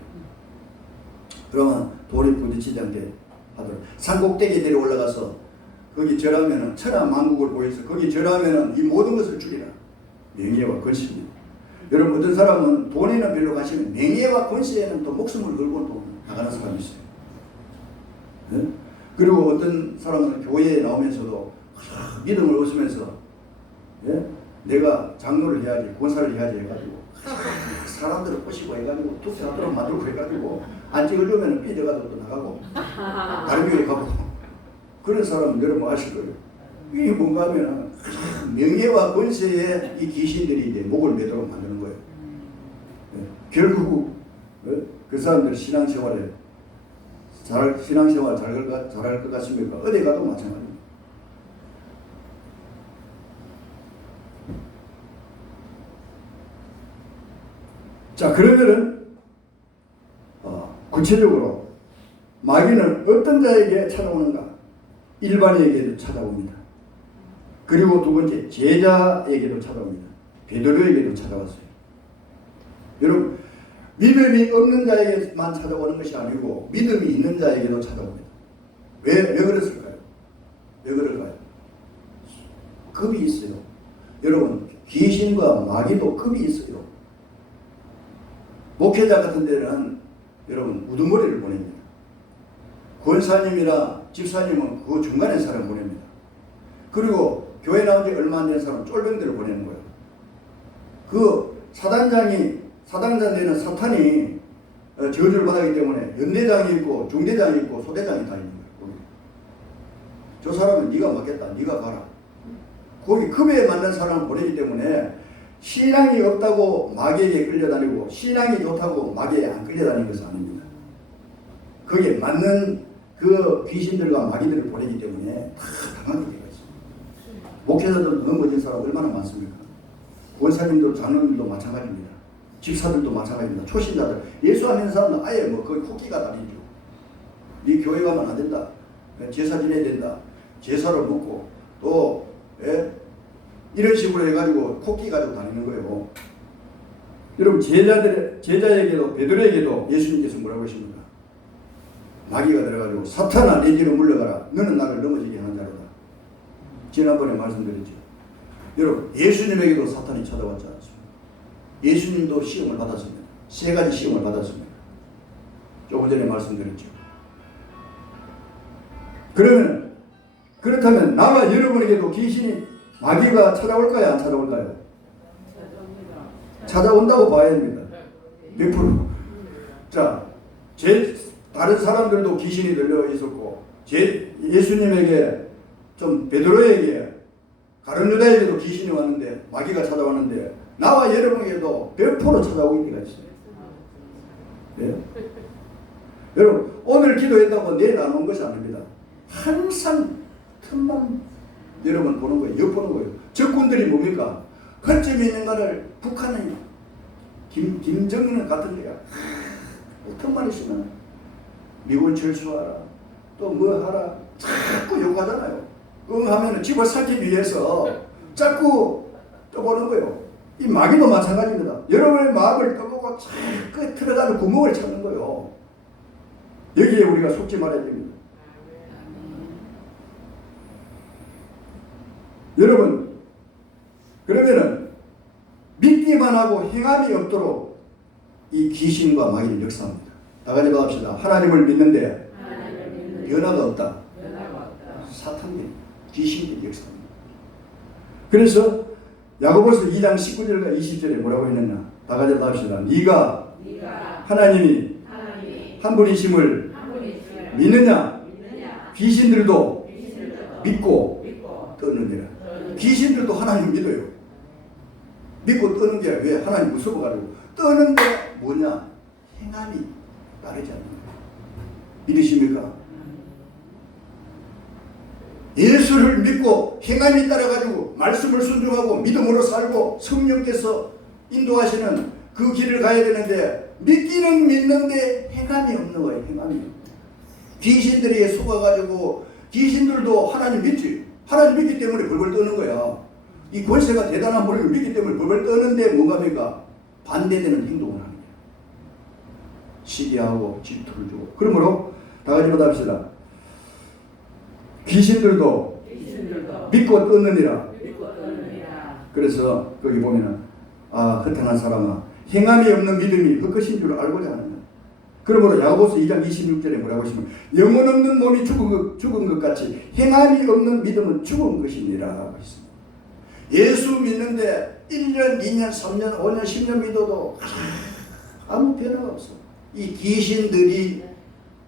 그러면 돌에 부딪히지 않게 하도록 산 꼭대기에 내려 올라가서 거기 절하면은 천하 만국을 보여서 거기 절하면은 이 모든 것을 주리라. 명예와 권세입니다. 여러분 어떤 사람은 돈에는 별로 관심이 명예와 권세에는 또 목숨을 걸고 또 나가는 사람이 있어요. 네? 그리고 어떤 사람은 교회에 나오면서도 믿음을 얻으면서 내가 장로를 해야지 권사를 해야지 해가지고 사람들을 꼬시고 해가지고 투표하도록 만들고 해가지고 안 찍어주면 삐져가지고 또 나가고 다른 교회 가고 그런 사람은 여러분 아실 거예요. 이게 뭔가 하면 명예와 권세에 이 귀신들이 이제 목을 매도록 만드는 거예요. 결국 그 사람들 신앙생활 잘할 것 같습니까? 어디 가도 마찬가지입니다. 자, 그러면은 구체적으로 마귀는 어떤 자에게 찾아오는가? 일반인에게도 찾아옵니다. 그리고 두 번째 제자에게도 찾아옵니다. 베드로에게도 찾아왔어요. 여러분 믿음이 없는 자에게만 찾아오는 것이 아니고 믿음이 있는 자에게도 찾아옵니다. 왜 그랬을까요? 왜 그럴까요? 급이 있어요. 여러분 귀신과 마귀도 급이 있어요. 목회자 같은 데는 여러분 우두머리를 보냅니다. 권사님이나 집사님은 그 중간에 사람 보냅니다. 그리고 교회 나온 지 얼마 안 된 사람 쫄병들을 보내는 거예요. 그 사단장 되는 사탄이 저주를 받았기 때문에 연대장이 있고 중대장이 있고 소대장이 다 있는 거예요. 저 사람은 네가 맡겠다. 네가 가라. 거기 급에 맞는 사람을 보내기 때문에 신앙이 없다고 마귀에게 끌려다니고 신앙이 좋다고 마귀에 안 끌려다니는 것은 아닙니다. 거기에 맞는 그 귀신들과 마귀들을 보내기 때문에 다 당하는 게가 있습니다. 목회자들 넘어진 사람 얼마나 많습니까? 권사님들, 장로님도 마찬가지입니다. 집사들도 마찬가지입니다. 초신자들, 예수 안 믿는 사람은 아예 뭐 거의 코끼가 다니죠. 네 교회 가면 안 된다. 제사 지내야 된다. 제사를 먹고 또 이런 식으로 해가지고 코끼 가지고 다니는 거예요. 여러분 제자에게도 베드로에게도 예수님께서 뭐라고 하십니까? 마귀가 들어가지고 사탄아 내 뒤로 물러가라. 너는 나를 넘어지게 하는 자로다. 지난번에 말씀드렸죠. 여러분 예수님에게도 사탄이 찾아왔지 않습니까? 예수님도 시험을 받았습니다. 3가지 시험을 받았습니다. 조금 전에 말씀드렸죠. 그렇다면 나와 여러분에게도 귀신이 마귀가 찾아올까요? 안 찾아올까요? 찾아온다고 봐야 합니다. 100%. 자, 다른 사람들도 귀신이 들려 있었고 예수님에게 좀 베드로에게 가룟 유다에게도 귀신이 왔는데 마귀가 찾아왔는데 나와 여러분에게도 100% 찾아오는 때가 있어요. 네? 여러분 오늘 기도했다고 내일 안 온 것이 아닙니다. 항상 틈만 여러분 보는 거예요. 엿보는 거예요. 적군들이 뭡니까? 허점이 있는 거를 북한은 김정은 같은 데가 틈만 있으면 미군 철수하라 또 뭐 하라 자꾸 욕하잖아요. 하면은 집을 살기 위해서 자꾸 떠보는 거예요. 이 마귀도 마찬가지입니다. 여러분의 마음을 떠보고 자꾸 들어가는 구멍을 찾는 거예요. 여기에 우리가 속지 말아야 됩니다. 여러분 그러면은 믿기만 하고 행함이 없도록 이 귀신과 마귀는 역사합니다. 다 같이 합시다. 하나님을 믿는데 변화가 없다. 사탄이 귀신이 역사합니다. 그래서 야고보서 2장 19절과 20절에 뭐라고 했느냐? 다 같이 합시다. 네가 하나님이 한 분이심을 믿느냐? 귀신들도 믿고 떠느니라. 귀신들도 하나님 믿어요. 믿고 떠는 게 왜? 하나님 무서워가지고. 떠는 게 뭐냐? 행함이 다르지 않는 거예요. 믿으십니까? 예수 예수를 믿고 행함에 따라가지고 말씀을 순종하고 믿음으로 살고 성령께서 인도하시는 그 길을 가야 되는데 믿기는 믿는데 행함이 없는 거예요. 행함이. 귀신들에게 속아가지고 귀신들도 하나님 믿지. 하나님 믿기 때문에 벌벌 떠는 거야. 이 권세가 대단한 분을 믿기 때문에 벌벌 떠는데 뭔가 반대되는 행동을 하는 거야. 시기하고 질투를 주고. 그러므로 다 같이 받아봅시다. 귀신들도 믿고 떠느니라. 그래서 거기 보면은 허탕한 사람아 행함이 없는 믿음이 헛것인 줄 알고자 하느냐. 그러므로 야고보서 2장 26절에 뭐라고 하시면 영혼 없는 몸이 죽은 것 같이 행함이 없는 믿음은 죽은 것이니라 하고 있습니다. 예수 믿는데 1년, 2년, 3년, 5년, 10년 믿어도 아무 변화가 없어. 이 귀신들이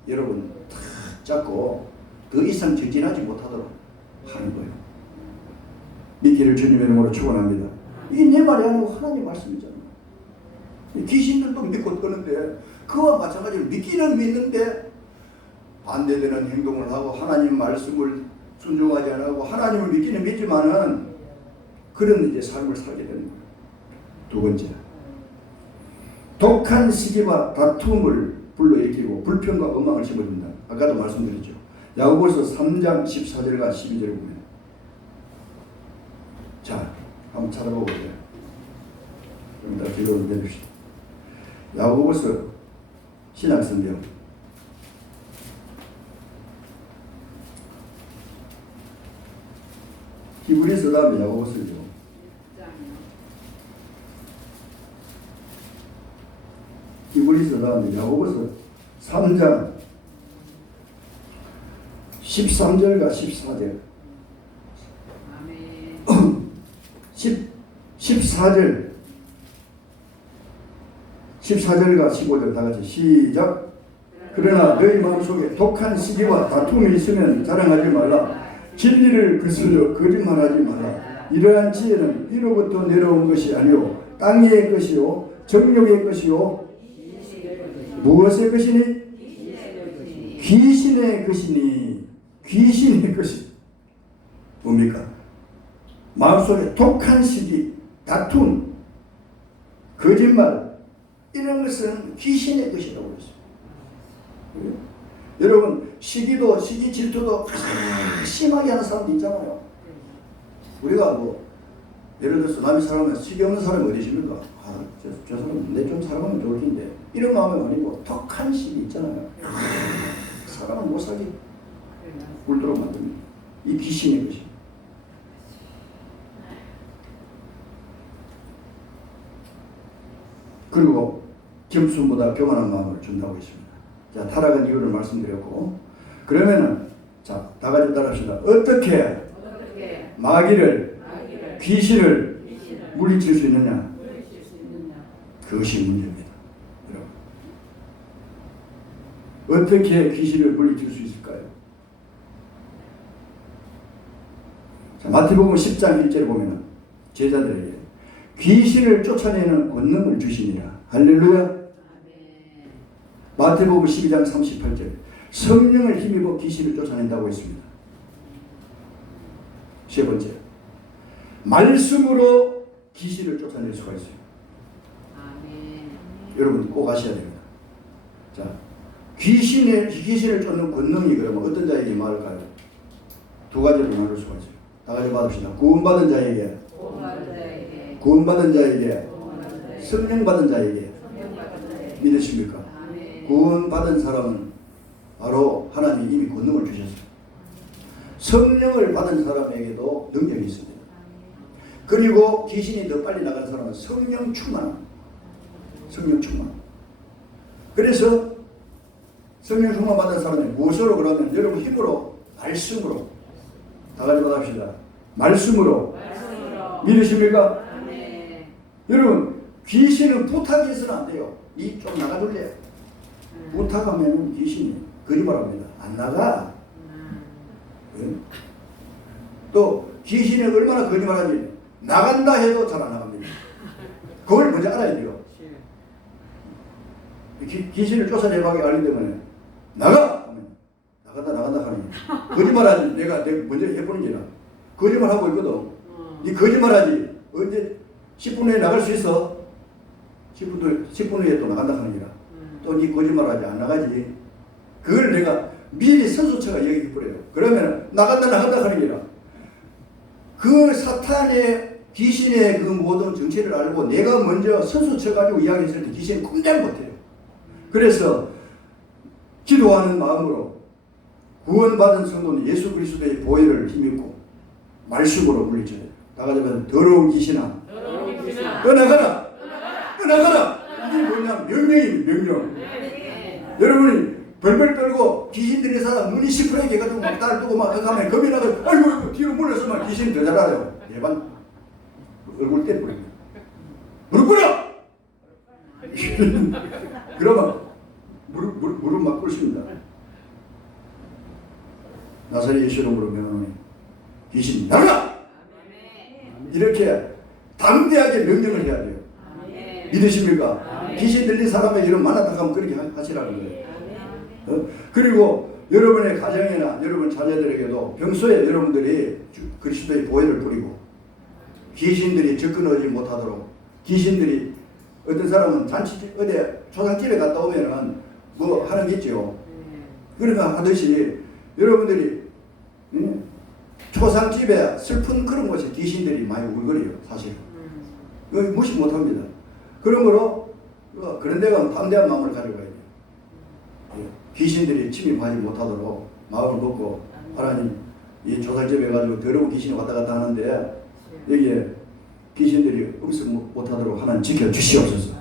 여러분 탁 잡고 더 이상 전진하지 못하도록 하는 거예요. 믿기를 주님의 이름으로 축원합니다. 이게 내 말이 아니고 하나님 말씀이잖아요. 귀신들도 믿고 떠는데 그와 마찬가지로 믿기는 믿는데 반대되는 행동을 하고 하나님 말씀을 순종하지 않고 하나님을 믿기는 믿지만은 그런 이제 삶을 살게 되는 거예요. 두 번째, 독한 시기와 다툼을 불러일으키고 불평과 원망을 심어준다. 아까도 말씀드렸죠. 야고보서 3장 14절과 12절을 보면 자 한번 찾아보고 보세요. 좀 이따 기도를 내립시다. 야고보서 신약성경 '히브리서 다음에 야고보서죠. 히브리서 다음에 야고보서 3장 13절과 14절 14절 14절과 15절 다 같이 시작. 그러나 너희 마음속에 독한 시기와 다툼이 있으면 자랑하지 말라. 진리를 거슬려 거짓말하지 말라. 이러한 지혜는 위로부터 내려온 것이 아니요 땅의 것이요 정욕의 것이요 무엇의 것이니? 귀신의 것이니. 귀신의 것이 뭡니까? 마음속에 독한 시기, 다툼, 거짓말 이런 것은 귀신의 것이라고 했어요. 여러분 시기도 시기 질투도 심하게 하는 사람도 있잖아요. 우리가 뭐 예를 들어서 남이 살아가면 시기 없는 사람이 어디 있습니까? 저 사람 내 좀 살아가면 좋을 텐데 이런 마음이 아니고 독한 시기 있잖아요. 사람은 못 살게 울도록 만듭니다. 이 귀신의 것이. 그리고 겸손보다 교만한 마음을 준다고 했습니다. 자, 타락한 이유를 말씀드렸고, 그러면은 자, 다 같이 따라합시다. 어떻게 마귀를 귀신을 물리칠 수 있느냐? 그것이 문제입니다. 여러분, 어떻게 귀신을 물리칠 수 있을까요? 자, 마태복음 10장 1절에 보면은 제자들에게 귀신을 쫓아내는 권능을 주시니라. 할렐루야. 마태복음 12장 38절 성령을 힘입어 귀신을 쫓아낸다고 했습니다. 세 번째, 말씀으로 귀신을 쫓아낼 수가 있어요. 여러분 꼭 아셔야 됩니다. 자, 귀신을 쫓는 권능이 그러면 어떤 자에게 말할까요? 두 가지로 나눌 수가 있어요. 다 같이 받읍시다. 구원받은 자에게, 구원받은 자에게, 성령 받은 자에게. 믿으십니까? 구원받은 사람은 바로 하나님이 이미 권능을 주셨어요. 성령을 받은 사람에게도 능력이 있습니다. 그리고 귀신이 더 빨리 나가는 사람은 성령 충만. 그래서 성령 충만 받은 사람은 무엇으로 그러면 여러분 힘으로, 말씀으로. 다 같이 받읍시다. 말씀으로. 믿으십니까? 여러분 귀신은 부탁해서는 안 돼요. 니 좀 나가줄래? 부탁하면 귀신이 거짓말합니다. 안 나가. 네? 또 귀신이 얼마나 거짓말하지? 나간다 해도 잘 안 나갑니다. 그걸 먼저 알아야 돼요. 귀신을 쫓아내가게 알기 때문에 나가! 하면 나간다 하는 거짓말하지. 내가 먼저 해보는 게라. 거짓말하고 있거든. 이 거짓말하지. 언제 10분 후에 나갈 수 있어? 10분 후에 또 나간다 하는 게라. 또 니 거짓말하지 안 나가지. 그걸 내가 미리 선수처가 얘기해버려요. 그러면 나간다 하는 게라. 그 사탄의 귀신의 그 모든 정체를 알고 내가 먼저 선수쳐 가지고 이야기했을 때 귀신이 꼼짝 못해요. 그래서 기도하는 마음으로 구원받은 성도는 예수 그리스도의 보혈을 힘입고 말씀으로 물리쳐요. 나가자면 더러운 귀신아 떠나가라. 이게 뭐냐? 명령입니다. 명령. 여러분이 벌벌 떨고 귀신 들린 사람 눈이 시퍼렇게 해가지고 막 딸 두고 막 가면 겁이 나서 아이고 뒤로 물러서 막 귀신이 더 잘알아요. 예반 얼굴 떼버립니다. 무릎 꿇어! 그러면 무릎 막 꿇습니다. 나사렛 예수 이름으로 명하노니 귀신 나가라! 이렇게 담대하게 명령을 해야 돼요. 믿으십니까? 귀신 들린 사람의 이름 만났다 하면 그렇게 하시라는 거예요. 그리고 여러분의 가정이나 여러분 자녀들에게도 평소에 여러분들이 그리스도의 보혈을 뿌리고 귀신들이 접근하지 못하도록 귀신들이 어떤 사람은 잔치 어디 초상집에 갔다 오면은 뭐 하는 게 있죠. 그러니까 하듯이 여러분들이 초상집에 슬픈 그런 곳에 귀신들이 많이 울거려요. 사실 무시 못합니다. 그러므로 그런 데가 담대한 마음을 가져가야 돼요. 귀신들이 침입하지 못하도록 마음을 먹고 하나님 이 초상집에 가지고 더러운 귀신이 왔다 갔다 하는데 여기에 귀신들이 음식 못하도록 하나님 지켜주시옵소서.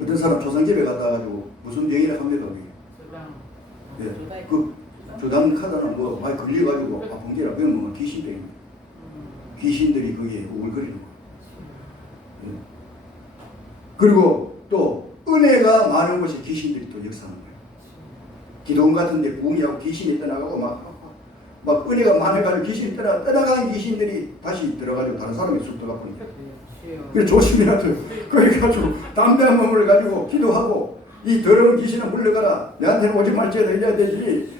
어떤 사람 초상집에 갔다 가지고 무슨 병이라 합니까? 그 조당카다는 뭐 많이 걸려가지고 아픈 게라 그건 뭐 귀신병입니다. 귀신들이 거기에 울거리는 거예요. 그리고 또 은혜가 많은 곳에 귀신들이 또 역사하는 거예요. 기도원 같은 데 구미하고 귀신이 떠나가고 막 은혜가 많아가지고 귀신이 떠나간 귀신들이 다시 들어가지고 다른 사람이 쑥 들어가버립니다. 그래서 조심해야 돼요. 그래가지고 담대한 마음을 가지고 기도하고 이 더러운 귀신은 물러가라. 내한테는 오지 말지어다 해야 되지.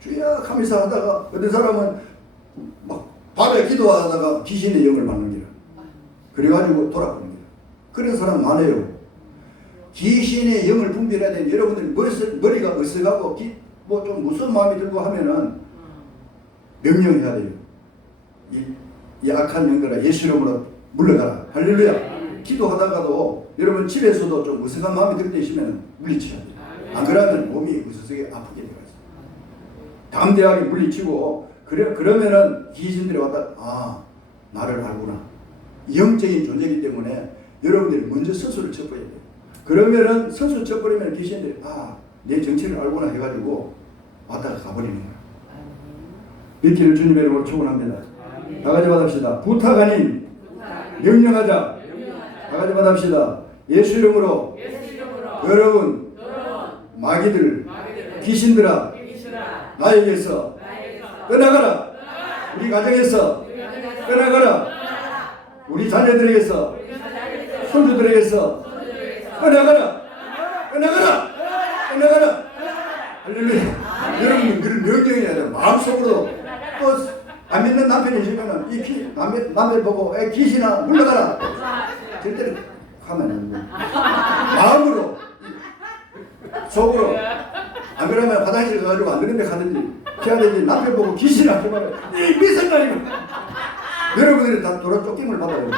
주야 하면서 하다가 어떤 사람은 막 밤에 기도하다가 귀신의 영을 받는 게라. 그래가지고 돌아버립니다. 그런 사람 많아요. 귀신의 영을 분별해야 되는 여러분들이 머리가 어색하고 뭐 좀 무서운 마음이 들고 하면은 명령해야 돼요. 이 악한 영들아 예수 이름으로 물러가라. 할렐루야. 기도하다가도 여러분 집에서도 좀 어색한 마음이 들 때 있으면 물리쳐야 돼요. 안 그러면 몸이 으스스하게 아프게 되어요. 담대하게 물리치고 그러면은 귀신들이 왔다 나를 알구나. 영적인 존재이기 때문에 여러분들이 먼저 선수를 쳐버려야 돼요. 그러면은 선수 쳐버리면 귀신들이 내 정체를 알구나 해가지고 왔다가 가버리는 거예요. 믿기를 주님의 이름으로 축원합니다. 다같이 받읍시다. 부탁 아닌 명령하자. 다같이 받읍시다. 예수 이름으로 여러분 마귀들 귀신들아 나에게서 떠나가라. 우리 가정에서 떠나가라. 우리 자녀들에게서 손주들에게서 떠나가라. 할렐루야. 여러분 그런 명령해야 돼요. 마음속으로 또 안 믿는 남편이 있으면은 이 남편 보고 귀신아 물러가라. 절대로 하면 안 돼요. 마음으로 속으로 안 그러면 화장실 가가지고 안 되는 데 가든지 해야 되지. 남편 보고 귀신아 그만해. 이 미성년이고 여러분들이 다 돌아 쫓김을 받아야 돼요.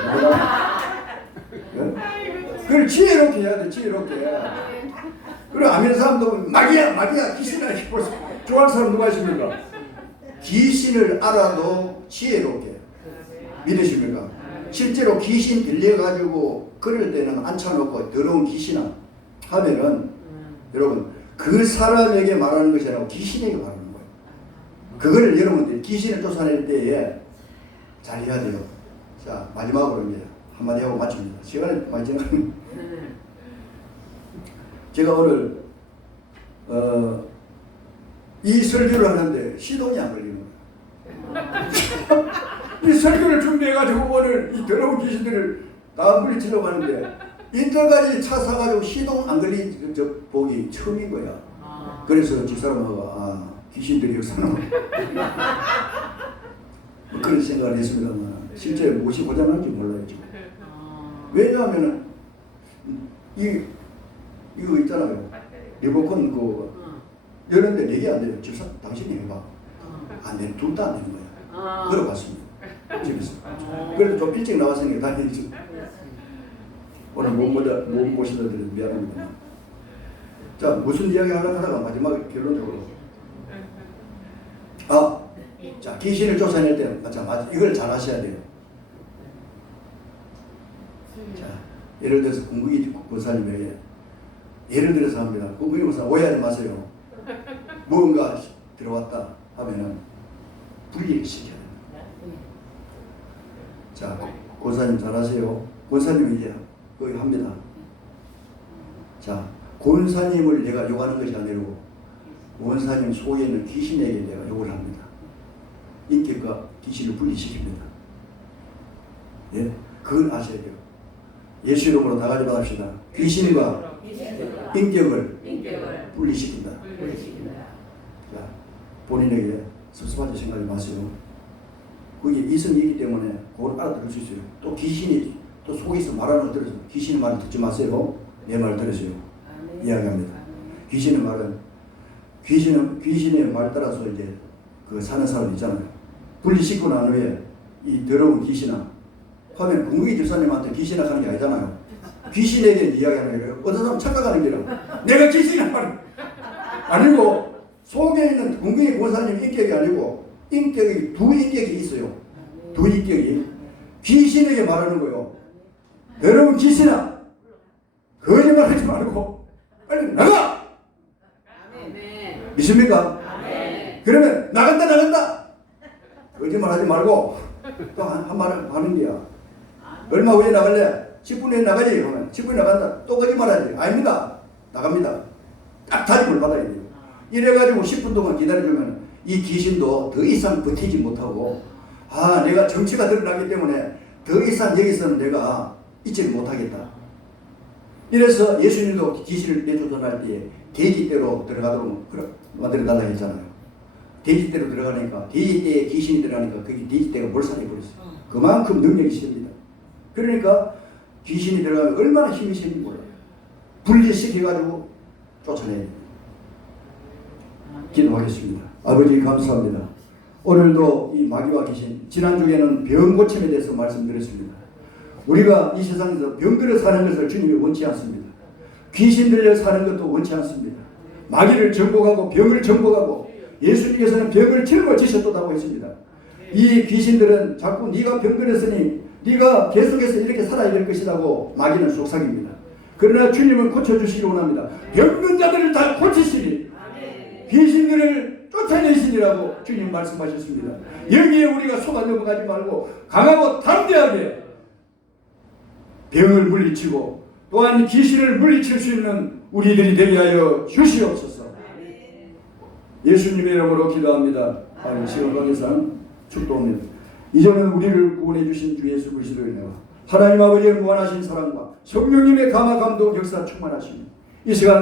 그걸 지혜롭게 해야 돼. 지혜롭게. 그리고 안 믿는 사람도 마귀야 귀신아 벌써 좋아하는 사람 누가 있습니까? 귀신을 알아도 지혜롭게 믿으십니까? 실제로 귀신 들려가지고 그럴 때는 앉혀놓고 더러운 귀신아 하면은 여러분 그 사람에게 말하는 것이 아니라 귀신에게 말하는 거예요. 그거를 여러분들이 귀신을 쫓아낼 때에 잘 해야 돼요. 자 마지막으로 이제 한마디 하고 마칩니다. 시간이 많이 지나가면 제가 오늘 이 설교를 하는데 시동이 안 걸리는 거예요. 이 설교를 준비해가지고 오늘 이 더러운 귀신들을 다 물리치려고 하는데 인터까지 차 사가지고 시동 안 걸린 저 복이 처음인 거야. 그래서 집사람하고 귀신들이 역사는 그런 생각을 했습니다만 실제 무엇이 고장날지 몰라요 지금. 왜냐하면은 이거 있잖아요. 리모컨 여는데 4개 안 돼요. 집사 당신이 해봐. 안 돼. 둘 다 안 되는 거야. 들어봤습니다. 집에서. 그래도 좀 일찍 나왔으니까 다행이죠. 오늘 못 모시다 드려서 미안합니다. 자, 무슨 이야기 하려고 하다가 마지막에 결론적으로 자, 귀신을 쫓아낼 때 이걸 잘 하셔야 돼요. 자, 예를 들어서 궁극이 권사님에게 예를 들어서 합니다. 궁극이 권사 오해하지 마세요. 무언가 들어왔다 하면은 분리를 시켜야 됩니다. 자, 권사님 잘하세요. 권사님이 이제 거기 합니다. 자, 권사님을 내가 욕하는 것이 아니고 권사님 속에 있는 귀신에게 내가 욕을 합니다. 인격과 귀신을 분리시킵니다. 예, 그걸 아셔야 돼요. 예수 이름으로 다 같이 받읍시다. 귀신과 인격을 분리시킨다. 자, 본인에게 섭섭하게 생각하지 마세요. 그게 이성이기 때문에 그걸 알아들을 수 있어요. 또 귀신이 또 속에서 말하는 걸 들어서 귀신의 말을 듣지 마세요. 내 말 들으세요. 이야기합니다. 귀신의 말 따라서 이제 그 사는 사람 있잖아요. 분리시키고 난 후에 이 더러운 귀신아 하면 궁극이 집사님한테 귀신아 하는 게 아니잖아요. 귀신에게 이야기하는 거예요. 어떤 사람 착각하는 게요. 내가 귀신이란 말 아니고 속에 있는 궁극이 권사님 인격이 아니고 인격이 두 인격이 있어요. 두 인격이 귀신에게 말하는 거예요. 여러분 귀신아 거짓말하지 말고 빨리 나가. 믿습니까? 그러면 나간다. 거짓말하지 말고 또 한 말을 하는 거야. 얼마 후에 나갈래? 10분 후에 나가지. 하면 10분에 나간다. 또 거짓말하지. 아닙니다. 나갑니다. 딱 타임을 받아야 돼요. 이래가지고 10분 동안 기다려주면 이 귀신도 더 이상 버티지 못하고 내가 정체가 드러나기 때문에 더 이상 여기서는 내가 있지 못하겠다. 이래서 예수님도 귀신을 내쫓아날 때에 돼지떼로 들어가도록 만들어달라고 했잖아요. 돼지떼로 들어가니까 돼지떼에 귀신이 들어가니까 그게 돼지떼가 몰살해버렸어요. 그만큼 능력이 있습니다. 그러니까 귀신이 들어가면 얼마나 힘이 생긴지 몰라요. 분리시켜가지고 쫓아내야 됩니다. 기도하겠습니다. 아버지 감사합니다. 오늘도 이 마귀와 귀신, 지난주에는 병 고침에 대해서 말씀드렸습니다. 우리가 이 세상에서 병들어 사는 것을 주님이 원치 않습니다. 귀신 들려 사는 것도 원치 않습니다. 마귀를 정복하고 병을 정복하고 예수님께서는 병을 짊어지셨다고 했습니다. 이 귀신들은 자꾸 네가 병들었으니 네가 계속해서 이렇게 살아야 될 것이라고 마귀는 속삭입니다. 그러나 주님은 고쳐주시기 원합니다. 병든 자들을 다 고치시니 귀신들을 쫓아내시니라고 주님 말씀하셨습니다. 여기에 우리가 속아 넘어가지 말고 강하고 담대하게 병을 물리치고 또한 귀신을 물리칠 수 있는 우리들이 되게 하여 주시옵소서. 예수님의 이름으로 기도합니다. 아멘. 시간 관계상 축도합니다. 이제는 우리를 구원해 주신 주 예수 그리스도의 은혜와 하나님 아버지의 무한하신 사랑과 성령님의 감화 감동 역사 충만하시니 이 시간